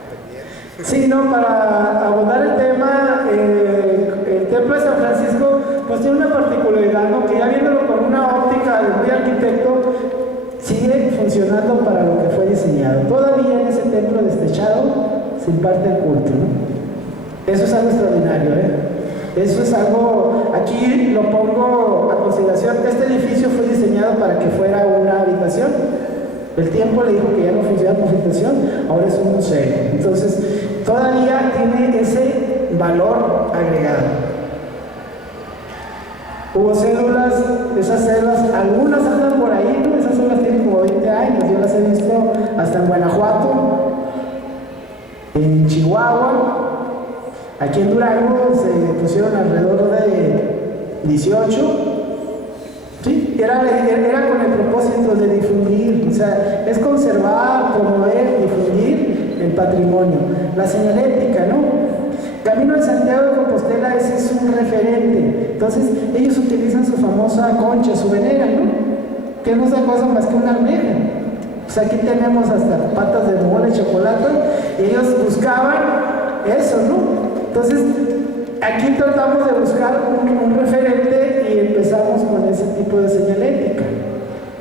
Sí, no, para abordar el tema, el Templo de San Francisco pues tiene una particularidad, ¿no? Que ya viéndolo con una óptica de muy arquitecto, sigue funcionando para lo que fue diseñado. Todavía en ese templo destechado se imparte el culto, ¿no? Eso es algo extraordinario, ¿eh? Eso es algo, aquí lo pongo a consideración. Este edificio fue diseñado para que fuera una habitación. El tiempo le dijo que ya no funciona como habitación, ahora es un museo. Entonces, todavía tiene ese valor agregado. Hubo células, esas células, algunas andan por ahí, ¿no? Esas células tienen como 20 años, yo las he visto hasta en Guanajuato, en Chihuahua, aquí en Durango se pusieron alrededor de 18. Sí, era con el propósito de difundir, o sea, es conservar, promover, difundir el patrimonio. La señalética, ¿no? Camino de Santiago de Compostela, ese es un referente. Entonces, ellos utilizan su famosa concha, su venera, ¿no? Que no es otra cosa más que una almeja. Pues aquí tenemos hasta patas de mole, chocolate, y ellos buscaban eso, ¿no? Entonces, aquí tratamos de buscar un referente y empezamos con ese tipo de señalética.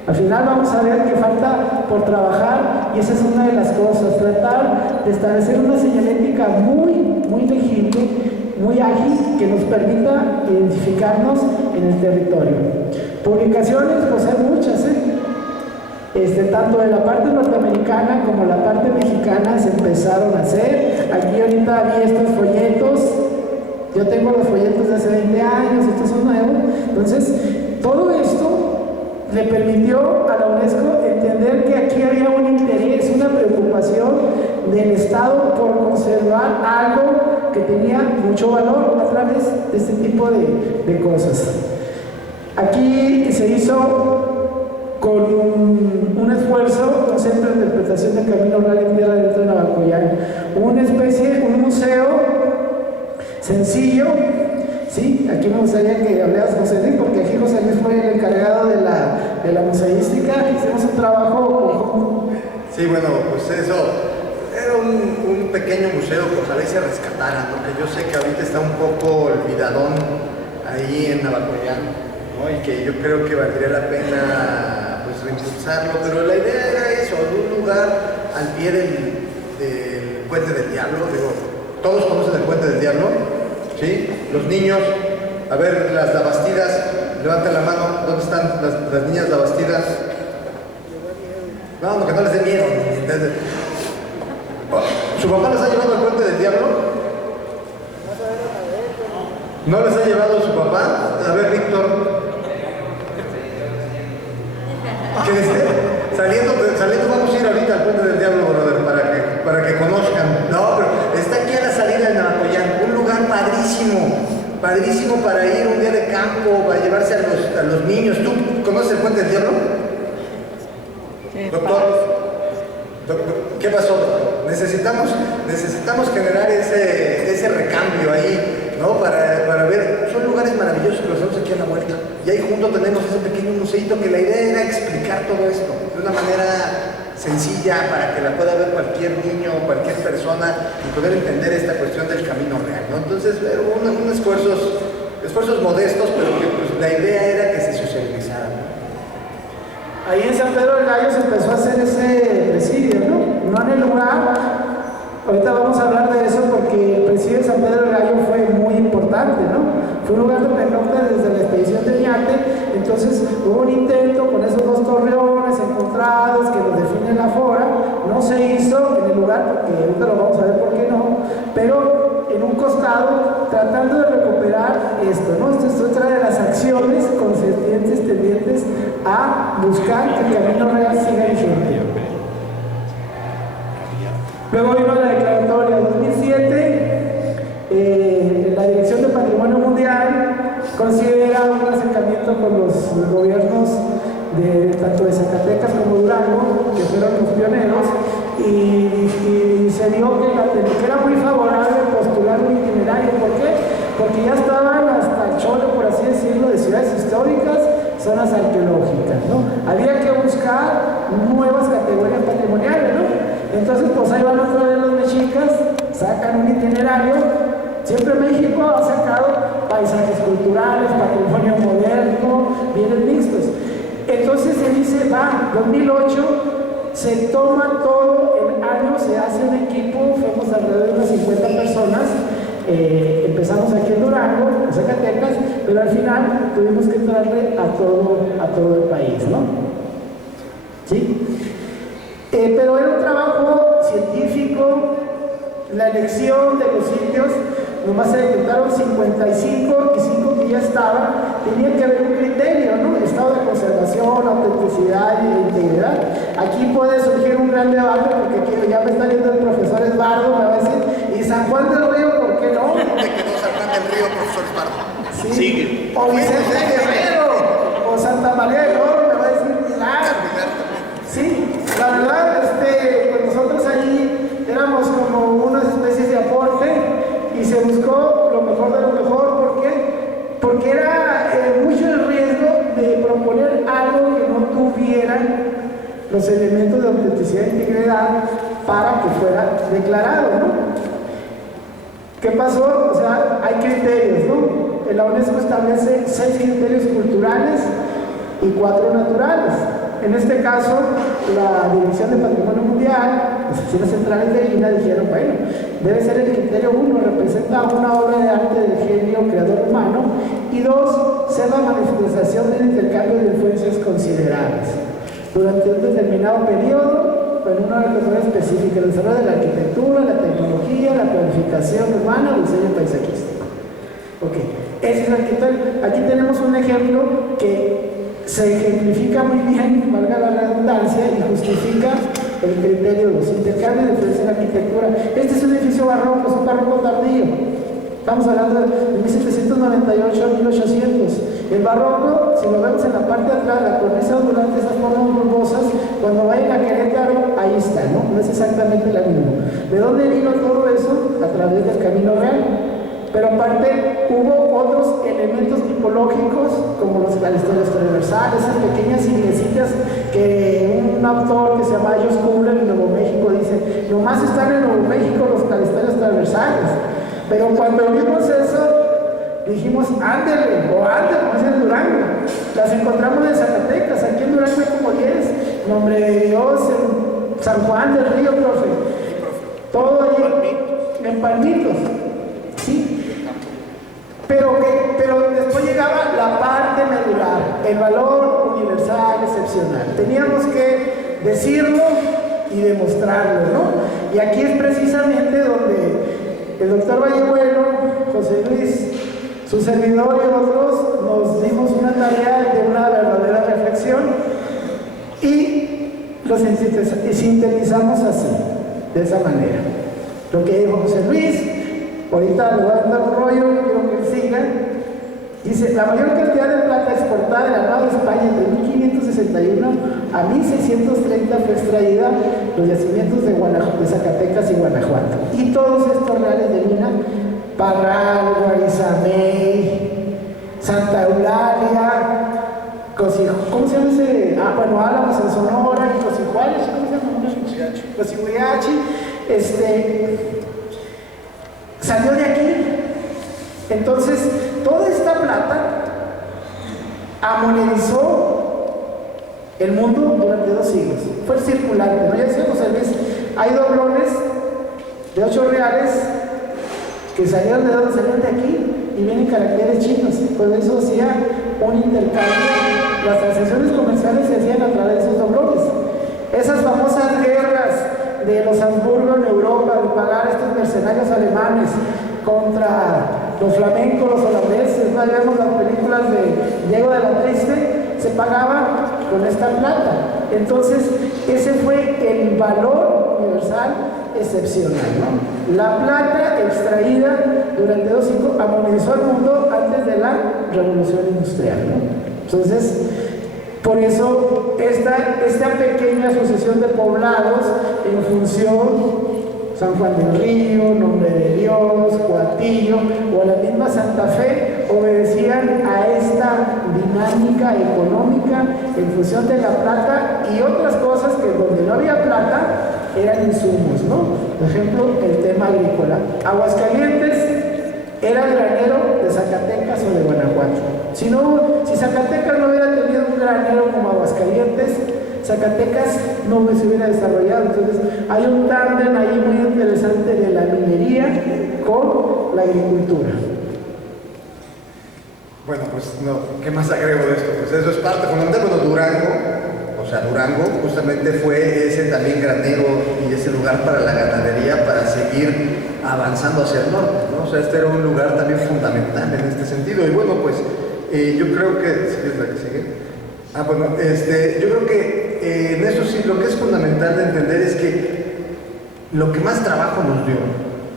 Al final vamos a ver que falta por trabajar, y esa es una de las cosas, tratar de establecer una señalética muy legible, muy ágil, que nos permita identificarnos en el territorio. Publicaciones, pues hay muchas, tanto de la parte norteamericana como la parte mexicana se empezaron a hacer. Aquí ahorita vi estos folletos. Yo tengo los folletos de hace 20 años, estos son nuevos. Entonces, todo esto le permitió a la UNESCO entender que aquí había un interés, una preocupación del Estado por conservar algo que tenía mucho valor a través de este tipo de cosas. Aquí se hizo con un esfuerzo, un centro de interpretación del Camino Real en tierra dentro de Navacoyán, un museo sencillo. Sí, aquí me gustaría que hablaras José Luis, porque aquí José Luis fue el encargado de la museística. Hicimos un trabajo. Sí, bueno, pues eso era un pequeño museo que ojalá y se rescatara, porque yo sé que ahorita está un poco olvidadón ahí en Navacoyán, ¿no? Y que yo creo que valdría la pena pues reimpulsarlo, pero la idea era eso, un lugar al pie del Puente del Diablo. Digo, todos conocen el Puente del Diablo, ¿sí? Los niños, a ver, las lavastidas, levanten la mano, ¿dónde están las niñas lavastidas? No, que no les dé miedo. ¿Su papá les ha llevado al Puente del Diablo? ¿No les ha llevado su papá? A ver, Víctor. ¿Qué dice? Saliendo vamos a ir ahorita al Puente del Diablo, brother, para que conozcan. No, pero está aquí a la salida de Navacoyán, un lugar padrísimo para ir un día de campo, para llevarse a los niños. ¿Tú conoces el Puente del Diablo? Sí, doctor, ¿qué pasó? Necesitamos generar ese recambio ahí, ¿no? Para ver, son lugares maravillosos que los tenemos aquí a la vuelta. Y ahí junto tenemos ese pequeño museito que la idea era explicar todo esto de una manera sencilla para que la pueda ver cualquier niño o cualquier persona y poder entender esta cuestión del camino real, ¿no? Entonces, unos esfuerzos modestos, pero que pues, la idea era que se socializara, ¿no? Ahí en San Pedro del Gallo se empezó a hacer ese presidio, ¿no? No en el lugar. Ahorita vamos a hablar de eso porque el presidio de San Pedro del Gallo fue muy importante, ¿no? Fue un lugar de pernocta desde la expedición de Oñate. Entonces hubo un intento con esos dos torreones, encontrar abogados, que nos definen la fora. No se hizo en el lugar, porque ahorita lo vamos a ver por qué no, pero en un costado, tratando de recuperar esto, ¿no? Esto es otra de las acciones consistentes tendientes a buscar que el camino real siga vigente. Luego vino la declaratoria 2007, la Dirección de Patrimonio Mundial considera un acercamiento con los gobiernos tanto de Zacatecas como Durango, que fueron los pioneros, y se dio que era muy favorable postular un itinerario. ¿Por qué? Porque ya estaban hasta el chole, por así decirlo, de ciudades históricas, zonas arqueológicas, ¿no? Había que buscar nuevas categorías patrimoniales, ¿no? Entonces, pues ahí van otra vez los mexicas, sacan un itinerario. Siempre México ha sacado paisajes culturales, patrimonio moderno, bienes mixtos. Entonces se dice, 2008, se toma todo el año, se hace un equipo, fuimos alrededor de unas 50 personas, empezamos aquí en Durango, en Zacatecas, pero al final tuvimos que entrarle a todo el país, ¿no? ¿Sí? Pero era un trabajo científico, la elección de los sitios, nomás se detectaron 55 y 5 que ya estaban, tenía que haber un criterio, ¿no? Estado de conservación, autenticidad y integridad. Aquí puede surgir un gran debate, porque aquí ya me está viendo el profesor Esbardo, me va a decir, ¿y San Juan del Río por qué no? ¿Dónde quedó San Juan del Río, profesor Esbardo? Sí. Sigue. O Vicente Guerrero, o Santa María del Oro, me va a decir, claro. Sí, la verdad, pues nosotros allí éramos como unas especies de aporte y se buscó lo mejor de lo mejor. ¿Por qué? Porque era mucho el riesgo de proponer algo que no tuviera los elementos de autenticidad e integridad para que fuera declarado, ¿no? ¿Qué pasó? O sea, hay criterios, ¿no? La UNESCO establece 6 criterios culturales y 4 naturales. En este caso, la Dirección de Patrimonio Mundial, las oficinas centrales de INA dijeron, bueno, debe ser el criterio 1, representa una obra de arte del genio creador humano, y 2, ser la manifestación del intercambio de influencias considerables durante un determinado periodo, en una región específica, el desarrollo de la arquitectura, la tecnología, la planificación urbana o el diseño paisajístico. Ok, ese es el criterio. Aquí tenemos un ejemplo que se ejemplifica muy bien, valga la redundancia, y justifica el criterio de los intercambios de influencia en la arquitectura. Este es un edificio barroco, es un barroco tardío. Estamos hablando de 1798 a 1800. El barroco, si lo vemos en la parte de atrás, la cornisa ondulante, esas formas bulbosas, cuando vayan a Querétaro, ahí está, ¿no? No es exactamente la misma. ¿De dónde vino todo eso? A través del Camino Real. Pero aparte hubo otros elementos tipológicos como los calistenios transversales, esas pequeñas iglesitas que un autor que se llama Jos Kubler en Nuevo México dice, nomás están en Nuevo México los calistenios transversales. Pero cuando vimos eso, dijimos, ándele, como es en Durango. Las encontramos en Zacatecas, aquí en Durango hay como 10. Nombre de Dios, en San Juan del Río, profe. Todo ahí, en Palmitos. ¿Sí? Pero después llegaba la parte medular, el valor universal, excepcional. Teníamos que decirlo y demostrarlo, ¿no? Y aquí es precisamente donde el doctor Vallebueno, José Luis, su servidor y otros nos dimos una tarea de una verdadera reflexión y lo sintetizamos así, de esa manera. Lo que dijo José Luis, ahorita le voy a dar un rollo, quiero que él siga. Dice, la mayor cantidad de plata exportada de la Nueva España entre 1561 a 1630 fue extraída los yacimientos de Zacatecas y Guanajuato. Y todos estos reales de mina, Parral, Guarizamey, Santa Eulalia, ¿cómo se llama ese? Álamos en Sonora, y Cosijuales, ¿cómo se llama? Cosiguiriachi, salió de aquí. Entonces, toda esta plata amonedizó el mundo durante 2 siglos. Fue circulante, ¿no? Ya decíamos, hay doblones de 8 reales que salieron de donde salieron de aquí y vienen caracteres chinos. Por eso hacía un intercambio. Las transacciones comerciales se hacían a través de esos doblones. Esas famosas guerras de los Habsburgo en Europa, de pagar a estos mercenarios alemanes contra los flamencos, los holandeses, ¿no? Vemos las películas de Diego de la Triste, se pagaba con esta plata. Entonces, ese fue el valor universal excepcional, ¿no? La plata extraída durante 2 siglos amonizó al mundo antes de la Revolución Industrial, ¿no? Entonces, por eso esta pequeña sucesión de poblados en función San Juan del Río, Nombre de Dios, Cuatillo o la misma Santa Fe obedecían a esta dinámica económica en función de la plata y otras cosas que donde no había plata eran insumos, ¿no? Por ejemplo, el tema agrícola. Aguascalientes era granero de Zacatecas o de Guanajuato. Si Zacatecas no hubiera tenido un granero como Aguascalientes, Zacatecas no se hubiera desarrollado. Entonces hay un tándem ahí muy interesante de la minería con la agricultura. Bueno, pues no, ¿qué más agrego de esto? Pues eso es parte fundamental. Bueno, Durango justamente fue ese también granero y ese lugar para la ganadería para seguir avanzando hacia el norte, ¿no? O sea, este era un lugar también fundamental en este sentido. Y bueno, pues yo creo que... ¿Sí es la que sigue? Yo creo que en eso sí, lo que es fundamental de entender es que lo que más trabajo nos dio,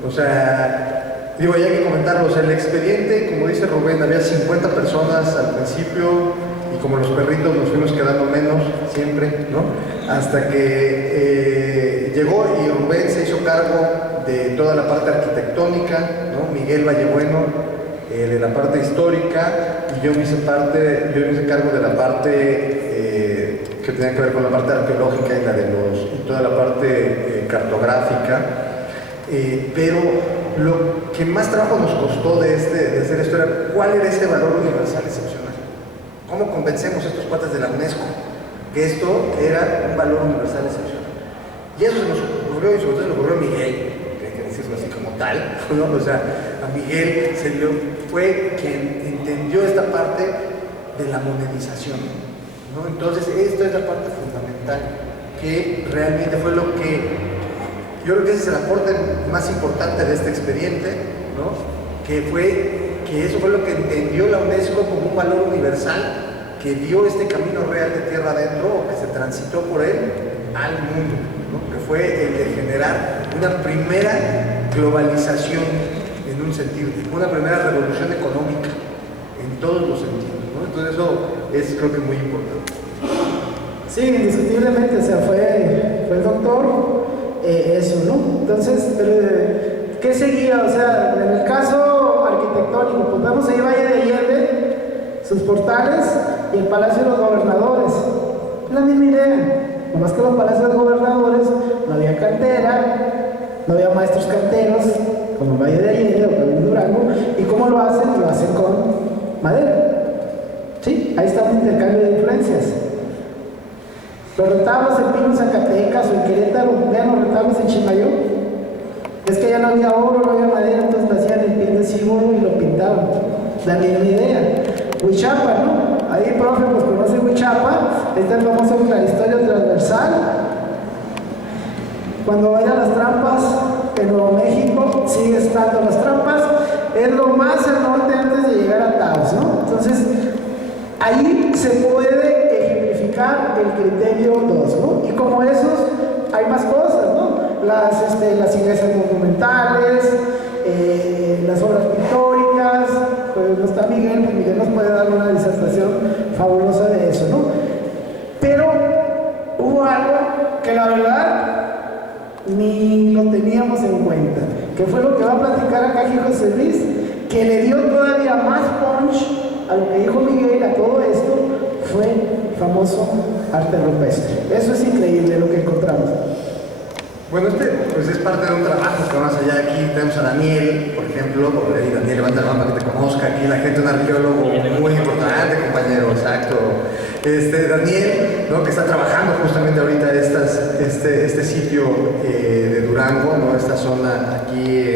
o sea, digo, hay que comentarlo, o sea, el expediente, como dice Rubén, había 50 personas al principio y como los perritos nos fuimos quedando menos siempre, ¿no? Hasta que llegó y Rubén se hizo cargo de toda la parte arquitectónica, ¿no? Miguel Vallebueno de la parte histórica y yo me hice cargo de la parte que tenía que ver con la parte arqueológica y toda la parte cartográfica, pero lo que más trabajo nos costó de hacer esto era cuál era ese valor universal excepcional. ¿Cómo convencemos a estos cuates de la UNESCO que esto era un valor universal excepcional? Y eso se nos ocurrió, y sobre todo se le ocurrió a Miguel, que hay que decirlo así como tal, ¿no? O sea, a Miguel fue quien entendió esta parte de la monetización, ¿no? Entonces, esta es la parte fundamental, que realmente fue lo que, yo creo que ese es el aporte más importante de este expediente, ¿no? Que eso fue lo que entendió la UNESCO como un valor universal, que dio este camino real de tierra adentro, o que se transitó por él al mundo, ¿no? Que fue el de generar una primera globalización en un sentido, una primera revolución económica en todos los sentidos, ¿no? Entonces eso es creo que muy importante. Sí, indiscutiblemente, o sea, fue el doctor, eso, ¿no? Entonces, ¿qué seguía? O sea, en el caso arquitectónico, pues vemos ahí Valle de Allende, sus portales y el Palacio de los Gobernadores. Es la misma idea, nomás que los palacios de los gobernadores no había cantera, no había maestros canteros, como en Valle de Allende o como en Durango. ¿Y cómo lo hacen? Lo hacen con madera. Sí, ahí está un intercambio de influencias. Los retablos en Pino, Zacatecas o en Querétaro, vean los retablos en Chimayo. Es que ya no había oro, no había madera, entonces lo hacían en piel de símbolo y lo pintaban. La misma idea. Huichapa, ¿no? Ahí, profe, pues conoce Huichapa, está el famoso claristorio transversal. Cuando vayan las trampas en Nuevo México, sigue estando las trampas, es lo más al norte antes de llegar a Taos, ¿no? Entonces, ahí se puede ejemplificar el criterio 2, ¿no? Y como esos, hay más cosas, ¿no? Las iglesias monumentales, las obras pictóricas, pues no está Miguel, pues Miguel nos puede dar una disertación fabulosa de eso, ¿no? Pero hubo algo que la verdad ni lo teníamos en cuenta, que fue lo que va a platicar acá aquí José Luis, que le dio todavía más punch a lo que dijo Miguel, a todo esto, fue el famoso arte rupestre. Eso es increíble lo que encontramos. Bueno, pues es parte de un trabajo que más allá. Aquí tenemos a Daniel, por ejemplo, por ahí Daniel, levanta la mano para que te conozca. Aquí la gente, un arqueólogo muy importante, compañero, exacto. Daniel, ¿no? Que está trabajando justamente ahorita este sitio de Durango, ¿no? Esta zona aquí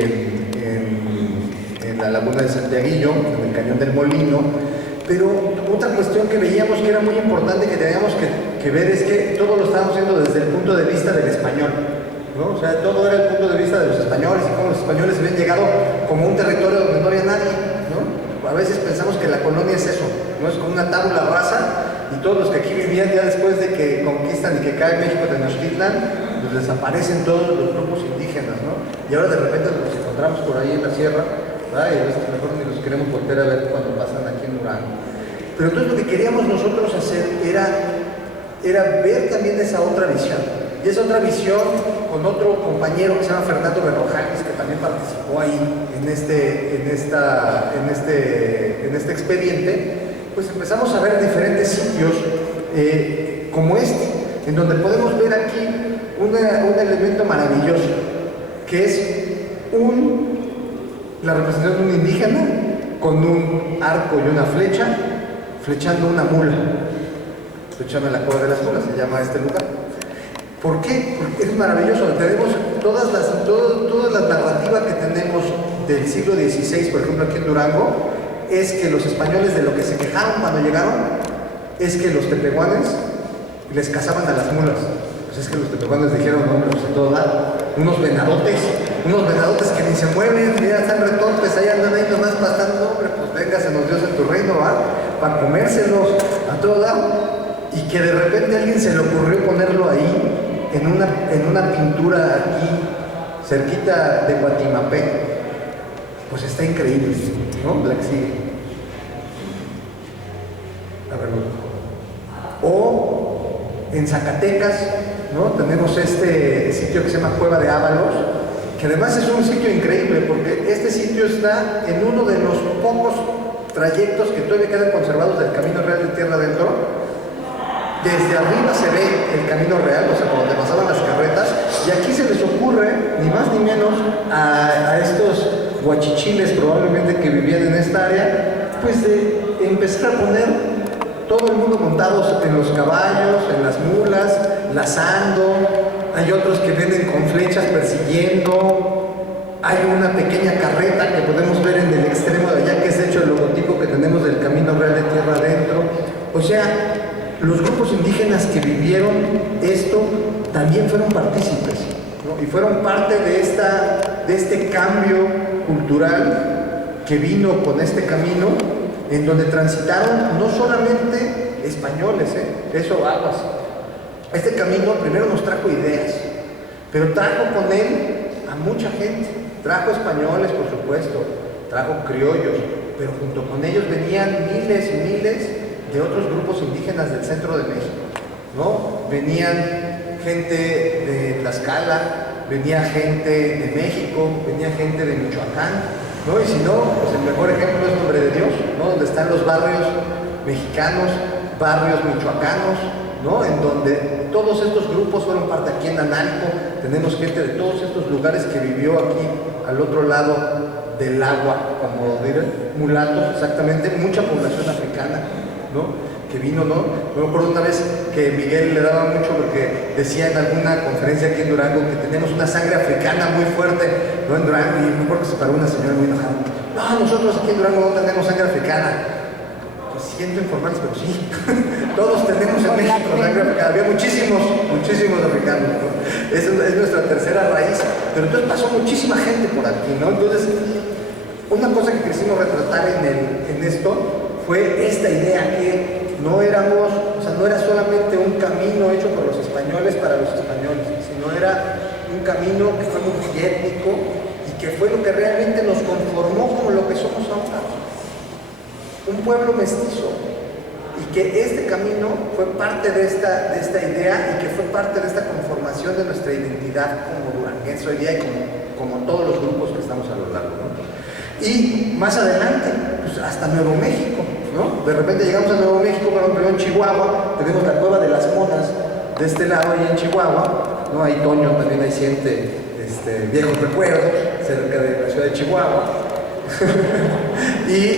en la laguna de Santiaguillo, en el Cañón del Molino. Pero otra cuestión que veíamos que era muy importante que teníamos que ver es que todo lo estábamos haciendo desde el punto de vista del español, ¿no? O sea, todo era el punto de vista de los españoles y cómo los españoles habían llegado como un territorio donde no había nadie, ¿no? A veces pensamos que la colonia es eso, ¿no? Es como una tabula rasa y todos los que aquí vivían ya después de que conquistan y que cae México de Tenochtitlan, pues desaparecen todos los grupos indígenas, ¿no? Y ahora de repente los encontramos por ahí en la sierra, ¿verdad? Y a veces mejor ni los queremos volver a ver cuando pasan aquí en Durango. Pero entonces lo que queríamos nosotros hacer era ver también esa otra visión. Y esa otra visión con otro compañero que se llama Fernando Berrojalles, que también participó ahí en este expediente, pues empezamos a ver diferentes sitios como este, en donde podemos ver aquí un elemento maravilloso, que es la representación de un indígena con un arco y una flecha, flechando una mula, flechando la cola de las mulas, se llama este lugar. ¿Por qué? Porque es maravilloso. Tenemos toda la narrativa que tenemos del siglo XVI, por ejemplo aquí en Durango, es que los españoles de lo que se quejaron cuando llegaron es que los tepehuanes les cazaban a las mulas. Pues es que los tepehuanes dijeron, no, pues a todo lado, unos venadotes que ni se mueven, ya están retorpes, ahí andan ahí nomás pasando, hombre, pues véngasenos Dios en tu reino, ¿va? Para comérselos a todo lado. Y que de repente a alguien se le ocurrió ponerlo ahí, en una pintura aquí, cerquita de Guatimapé, pues está increíble, ¿no? La que sigue. A ver, o en Zacatecas, ¿no? Tenemos este sitio que se llama Cueva de Ábalos, que además es un sitio increíble, porque este sitio está en uno de los pocos trayectos que todavía quedan conservados del Camino Real de Tierra Adentro. Desde arriba se ve el Camino Real, o sea, por donde pasaban las carretas, y aquí se les ocurre, ni más ni menos, a estos guachichiles probablemente que vivían en esta área, pues de empezar a poner todo el mundo montados en los caballos, en las mulas, lazando. Hay otros que vienen con flechas persiguiendo. Hay una pequeña carreta que podemos ver en el extremo de allá, que es de hecho el logotipo que tenemos del Camino Real de Tierra Adentro. O sea, los grupos indígenas que vivieron esto también fueron partícipes, ¿no? Y fueron parte de este cambio cultural que vino con este camino, en donde transitaron no solamente españoles, eso aguas. Este camino primero nos trajo ideas, pero trajo con él a mucha gente. Trajo españoles, por supuesto, trajo criollos, pero junto con ellos venían miles y miles de otros grupos indígenas del centro de México, ¿no? Venían gente de Tlaxcala, venía gente de México, venía gente de Michoacán, ¿no? Y si no, pues el mejor ejemplo es Nombre de Dios, ¿no? Donde están los barrios mexicanos, barrios michoacanos, ¿no? En donde todos estos grupos fueron parte. Aquí en Analco tenemos gente de todos estos lugares que vivió aquí al otro lado del agua, como dirán, mulatos, exactamente, mucha población africana, ¿no? Que vino, ¿no? Me acuerdo una vez que Miguel le daba mucho porque decía en alguna conferencia aquí en Durango que tenemos una sangre africana muy fuerte, ¿no? En Durango, y me acuerdo que se paró una señora muy enojada. No, nosotros aquí en Durango no tenemos sangre africana. Pues siento informarles, pero sí. Todos tenemos en México sangre africana. Había muchísimos africanos, ¿no? Es nuestra tercera raíz. Pero entonces pasó muchísima gente por aquí, ¿no? Entonces, una cosa que quisimos retratar en esto fue esta idea que no era solamente un camino hecho por los españoles para los españoles, sino era un camino que fue multiétnico y que fue lo que realmente nos conformó como lo que somos ahora, un pueblo mestizo, y que este camino fue parte de esta idea y que fue parte de esta conformación de nuestra identidad como duranguense hoy día y como todos los grupos que estamos a lo largo, ¿no? Y más adelante, pues hasta Nuevo México, ¿no? De repente llegamos a Nuevo México, por ejemplo en Chihuahua, tenemos la Cueva de las Monas de este lado, ahí en Chihuahua, ¿no? Ahí Toño también ahí siente viejos recuerdos cerca de la ciudad de Chihuahua. Y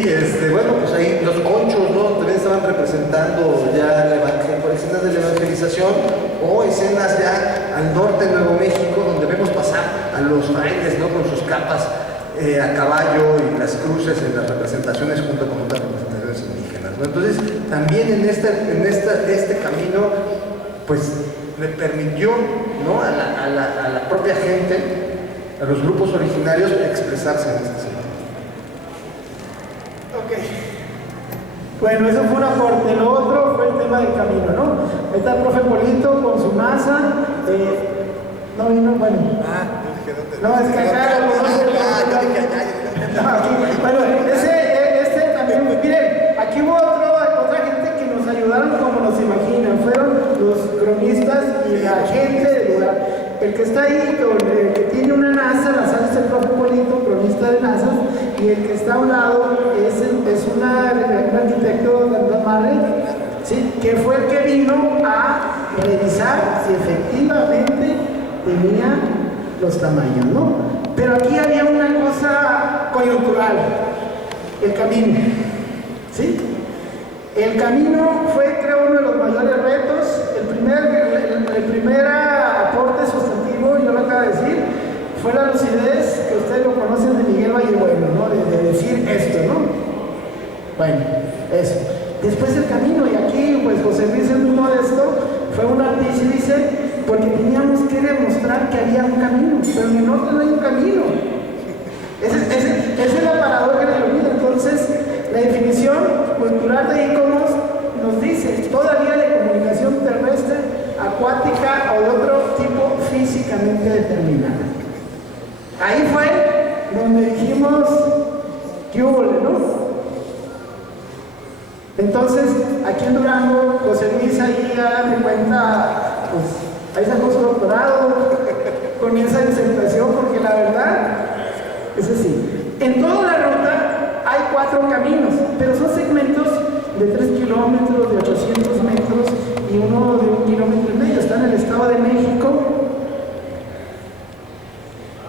bueno, pues ahí los conchos, ¿no? También estaban representando ya por escenas de la evangelización, o escenas ya al norte de Nuevo México, donde vemos pasar a los frailes, ¿no? Con sus capas a caballo y las cruces en las representaciones junto con otras representaciones indígenas, ¿no? ¿no? Entonces, también en este camino, pues le permitió, ¿no?, a la propia gente, a los grupos originarios, expresarse en este sentido. Ok. Bueno, eso fue un aporte. Lo otro fue el tema del camino, ¿no? Está el profe Polito con su masa. No vino, bueno. No, es que acá bueno, este también, miren, aquí hubo otra gente que nos ayudaron como nos imaginan, fueron los cronistas y la gente del lugar. El que está ahí, el que tiene una NASA, la sala es el profe Polito, cronista de NASA, y el que está a un lado es un arquitecto de Andamarre, ¿sí?, que fue el que vino a revisar si efectivamente tenía los tamaños, ¿no? Pero aquí había una cosa coyuntural, el camino, ¿sí? El camino fue, creo, uno de los mayores retos. El primer aporte sustantivo, yo lo acabo de decir, fue la lucidez, que ustedes lo conocen, de Miguel Vallebueno, ¿no? De decir esto, ¿no? Bueno, eso. Después el camino, y aquí, pues, José Luis es muy modesto, fue un artista y dice, porque teníamos que demostrar que había un camino, pero en el norte no hay un camino. Esa es la paradoja de la vida. Entonces, la definición cultural de ICOMOS nos dice, toda vía de comunicación terrestre, acuática o de otro tipo físicamente determinada. Ahí fue donde dijimos, ¿qué hubo, no? Entonces, aquí en Durango, José Luis ahí ya me cuenta, pues, ahí sacó su doctorado con esa disertación, porque la verdad es así. En toda la ruta hay 4 caminos, pero son segmentos de 3 kilómetros, de 800 metros y uno de 1,5 kilómetros. Está en el Estado de México.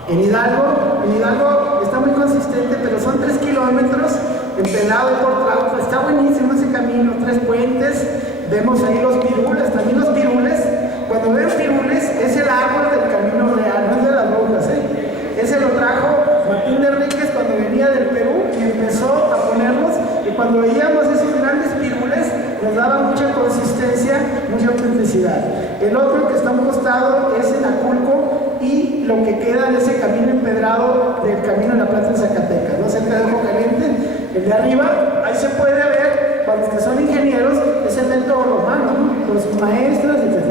En Hidalgo está muy consistente, pero son 3 kilómetros entre lado y por lado. Está buenísimo ese camino, 3 puentes. Vemos ahí los pirules, también los pirules. Cuando ven pirules, es el árbol del camino real, no es de las rocas, ¿eh? Ese lo trajo Martín de Enríquez cuando venía del Perú y empezó a ponerlos. Y cuando veíamos esos grandes pirules, nos daba mucha consistencia, mucha autenticidad. El otro que está a un costado es el Aculco y lo que queda de ese camino empedrado del camino de la Plaza de Zacatecas, ¿no? Cerca de Ojo Caliente. El de arriba, ahí se puede ver, para los que son ingenieros, es el método romano, ¿no? Con sus maestras, etc.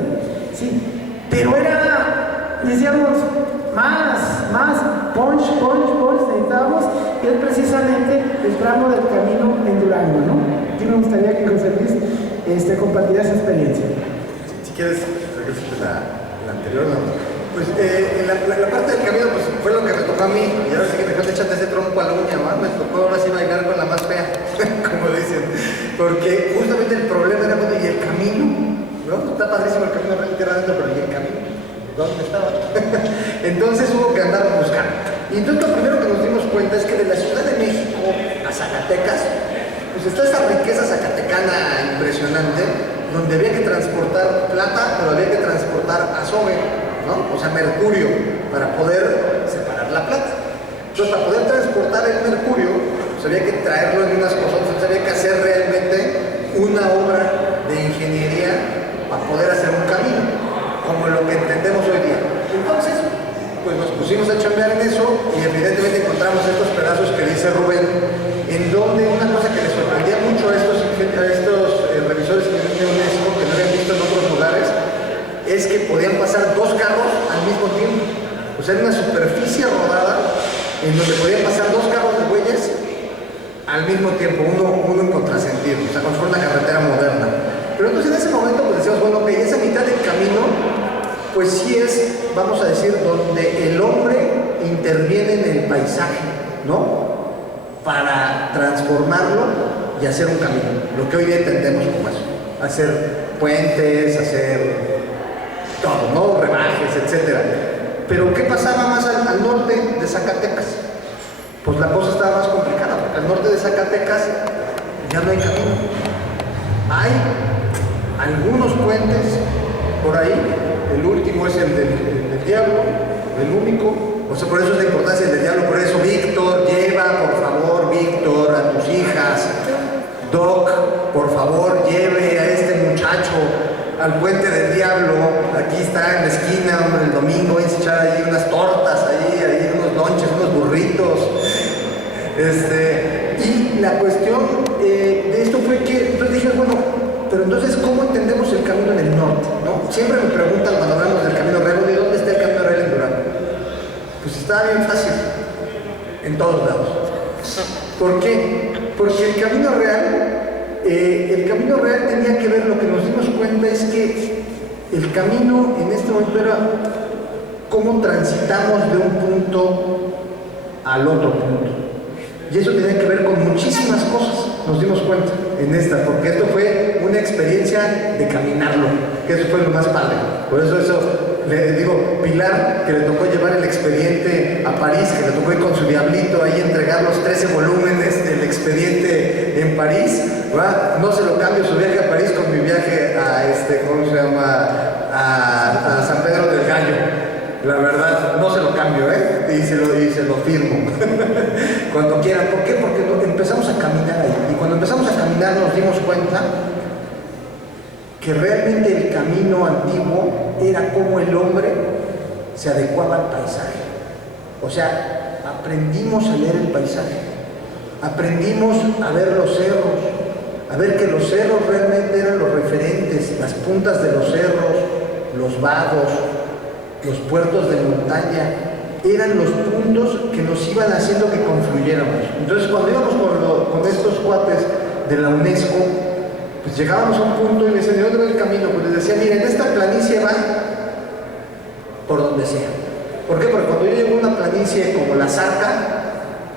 Sí, pero decíamos, más, punch, necesitábamos, y es precisamente el tramo del camino en Durango, ¿no? Aquí me gustaría que José Luis compartiera esa experiencia. Si quieres, regresate la anterior, ¿no? Pues la parte del camino, pues, fue lo que me tocó a mí, y ahora sí que me falta echarte ese tronco a la uña, ¿no? Me tocó ahora sí bailar con la más fea, como dicen, porque justamente el problema era, bueno, ¿y el camino? ¿No? Está padrísimo el camino realmente adentro, pero ¿y el camino? ¿Dónde estaba? Entonces hubo que andar buscando. Y entonces lo primero que nos dimos cuenta es que de la Ciudad de México a Zacatecas, pues está esa riqueza zacatecana impresionante, donde había que transportar plata, pero había que transportar azogue, ¿no? O sea, mercurio, para poder separar la plata. Entonces, para poder transportar el mercurio, pues había que traerlo en unas cosas, entonces había que hacer realmente una obra de ingeniería para poder hacer un camino, como lo que entendemos hoy día. Entonces, pues nos pusimos a chambear en eso y evidentemente encontramos estos pedazos que dice Rubén, en donde una cosa que les sorprendía mucho a estos revisores de UNESCO, que no habían visto en otros lugares, es que podían pasar 2 carros al mismo tiempo. O sea, era una superficie rodada en donde podían pasar 2 carros de bueyes al mismo tiempo, uno en contrasentido, o sea, como si fuera una carretera moderna. Pero entonces en ese momento pues decíamos, bueno, ok, esa mitad del camino, pues sí es, vamos a decir, donde el hombre interviene en el paisaje, ¿no? Para transformarlo y hacer un camino, lo que hoy día entendemos como eso, hacer puentes, hacer todo, ¿no? Rebajes, etc. Pero ¿qué pasaba más al norte de Zacatecas? Pues la cosa estaba más complicada, porque al norte de Zacatecas ya no hay camino. Hay algunos puentes por ahí, el último es el del Diablo, el único. O sea, por eso es la importancia del Diablo, por eso, Víctor, lleva, por favor, Víctor, a tus hijas, Doc, por favor, lleve a este muchacho al Puente del Diablo, aquí está en la esquina, hombre, el domingo, y se echar ahí unas tortas, ahí unos lonches, unos burritos. Y la cuestión de esto fue que entonces dije, bueno, pero entonces, ¿cómo entendemos el camino en el norte? ¿No? Siempre me preguntan cuando hablamos del Camino Real, ¿de dónde está el Camino Real en Durango? Pues está bien fácil, en todos lados. ¿Por qué? Porque el Camino Real tenía que ver, lo que nos dimos cuenta es que el camino en este momento era cómo transitamos de un punto al otro punto. Y eso tenía que ver con muchísimas cosas, nos dimos cuenta en esta, porque esto fue una experiencia de caminarlo, que eso fue lo más padre. Por eso le digo, Pilar, que le tocó llevar el expediente a París, que le tocó ir con su diablito ahí entregar los 13 volúmenes del expediente en París, ¿verdad? No se lo cambio su viaje a París con mi viaje a ¿cómo se llama? A San Pedro del Gallo. La verdad, no se lo cambio, y se lo firmo. Cuando quieran. ¿Por qué? Porque empezamos a caminar ahí. Y cuando empezamos a caminar nos dimos cuenta que realmente el camino antiguo era como el hombre se adecuaba al paisaje. O sea, aprendimos a leer el paisaje. Aprendimos a ver los cerros, a ver que los cerros realmente eran los referentes, las puntas de los cerros, los vados, los puertos de montaña, eran los puntos que nos iban haciendo que confluyéramos. Entonces, cuando íbamos con estos cuates de la UNESCO, pues llegábamos a un punto y me decían, ¿de dónde va el camino? Pues les decía, miren, esta planicie va por donde sea. ¿Por qué? Porque cuando yo llego a una planicie como la Zarca,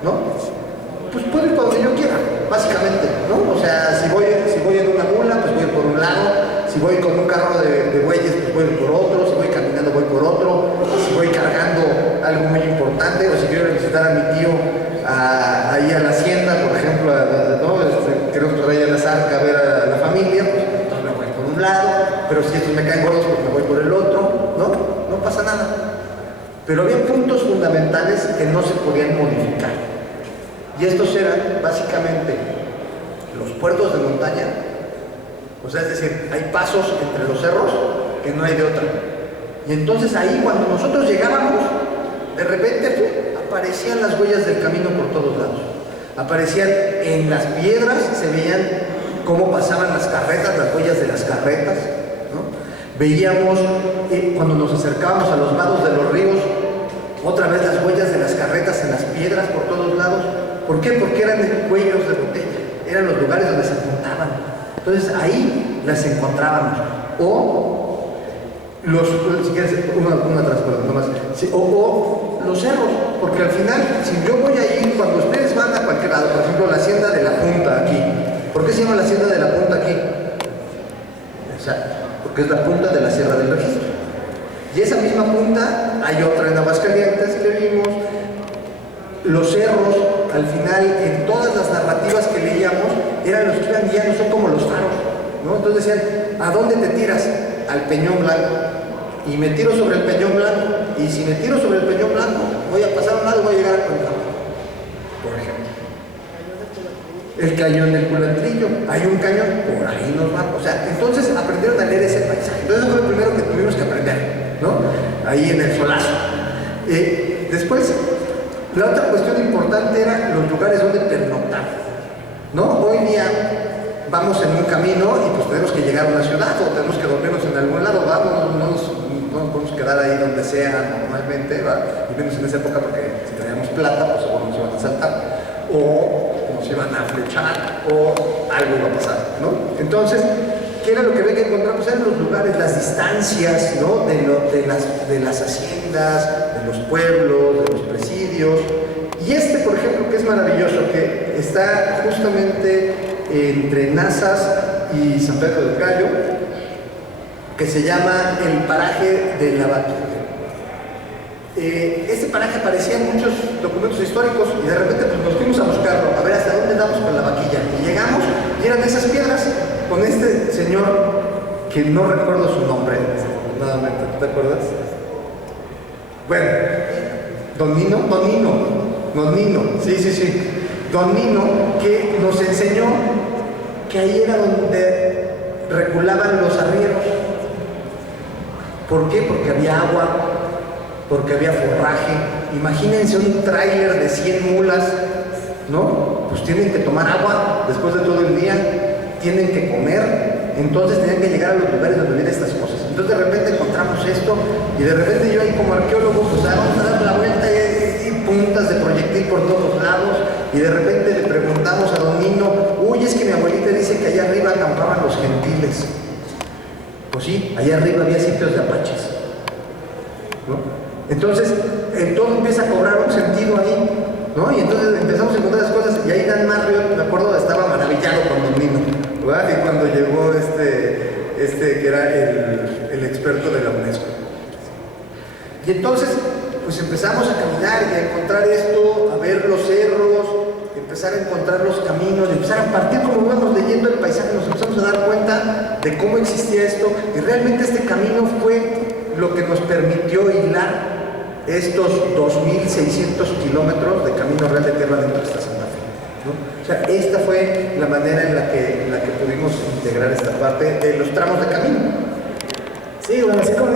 ¿no? Pues puedo ir por donde yo quiera, básicamente, ¿no? O sea, si voy en una mula, pues voy por un lado. Si voy con un carro de bueyes, pues voy por otro. Si voy caminando, voy por otro. Si voy cargando algo muy importante, o si quiero visitar a mi tío ahí a la hacienda, por ejemplo, ¿no? Queremos por ahí a la Zarca a ver a la familia, pues entonces me voy por un lado. Pero si estos me caen gordos, pues me voy por el otro, ¿no? No pasa nada. Pero había puntos fundamentales que no se podían modificar. Y estos eran, básicamente, los puertos de montaña. O sea, es decir, hay pasos entre los cerros que no hay de otra. Y entonces ahí, cuando nosotros llegábamos, de repente aparecían las huellas del camino por todos lados. Aparecían en las piedras, se veían cómo pasaban las carretas, las huellas de las carretas, ¿no? Veíamos, cuando nos acercábamos a los vados de los ríos, otra vez las huellas de las carretas en las piedras por todos lados. ¿Por qué? Porque eran cuellos de botella, eran los lugares donde se apuntaban. Entonces ahí las encontrábamos. O si quieres, una transporte nomás. Sí, o los cerros, porque al final, si yo voy ahí, cuando ustedes van a cualquier lado, por ejemplo, la Hacienda de la Punta aquí. ¿Por qué se llama la Hacienda de la Punta aquí? Exacto, porque es la punta de la Sierra del Registro. Y esa misma punta, hay otra en Aguascalientes que vimos. Los cerros, al final, en todas las narrativas que leíamos, eran los que iban guiando, son como los faros, ¿no? Entonces decían, ¿a dónde te tiras? Al Peñón Blanco. Y me tiro sobre el Peñón Blanco. Y si me tiro sobre el Peñón Blanco, voy a pasar un lado y voy a llegar a Cuenca, por ejemplo. El cañón del Culantrillo, hay un cañón, por ahí nos vamos. O sea, entonces aprendieron a leer ese paisaje. Entonces eso fue lo primero que tuvimos que aprender, ¿no? Ahí en el solazo. Después, la otra cuestión importante era los lugares donde pernoctar, ¿no? Hoy día vamos en un camino y pues tenemos que llegar a una ciudad o tenemos que dormirnos en algún lado, vamos, no nos podemos quedar ahí donde sea normalmente, ¿va? Y menos en esa época porque si teníamos plata, pues seguro nos iban a asaltar o nos iban a flechar o algo iba a pasar, ¿no? Entonces, ¿qué era lo que había que encontrar? Pues eran los lugares, las distancias, ¿no? de las haciendas, de los pueblos, de los presidios. Y por ejemplo, que es maravilloso, que está justamente entre Nazas y San Pedro del Gallo, que se llama el paraje de la Vaquilla. Este paraje aparecía en muchos documentos históricos y de repente pues, nos fuimos a buscarlo, a ver hasta dónde damos con la Vaquilla. Y llegamos y eran esas piedras con este señor que no recuerdo su nombre, desafortunadamente. ¿Te acuerdas? Bueno, Don Nino, sí. Don Nino, que nos enseñó que ahí era donde reculaban los arrieros. ¿Por qué? Porque había agua, porque había forraje. Imagínense un tráiler de 100 mulas, ¿no? Pues tienen que tomar agua después de todo el día, tienen que comer, entonces tenían que llegar a los lugares donde hubiera estas cosas. Entonces de repente encontramos esto y de repente yo ahí como arqueólogo, pues vamos a dar la vuelta y puntas de proyectil por todos lados, y de repente le preguntamos a don Nino, uy, es que mi abuelita dice que allá arriba acampaban los gentiles. Pues sí, allá arriba había sitios de apaches, ¿no? Entonces todo empieza a cobrar un sentido ahí, ¿no? Y entonces empezamos a encontrar las cosas, y ahí Dan Marriott, me acuerdo, estaba maravillado con don Nino, ¿verdad? Y cuando llegó que era el experto de la UNESCO. Y entonces pues empezamos a caminar y a encontrar esto, a ver los cerros, empezar a encontrar los caminos, empezar a partir, como íbamos leyendo el paisaje, nos empezamos a dar cuenta de cómo existía esto, y realmente este camino fue lo que nos permitió hilar estos 2.600 kilómetros de camino real de tierra dentro de esta Santa Fe, ¿no? O sea, esta fue la manera en la que pudimos integrar esta parte de los tramos de camino. Sí, bueno, así como...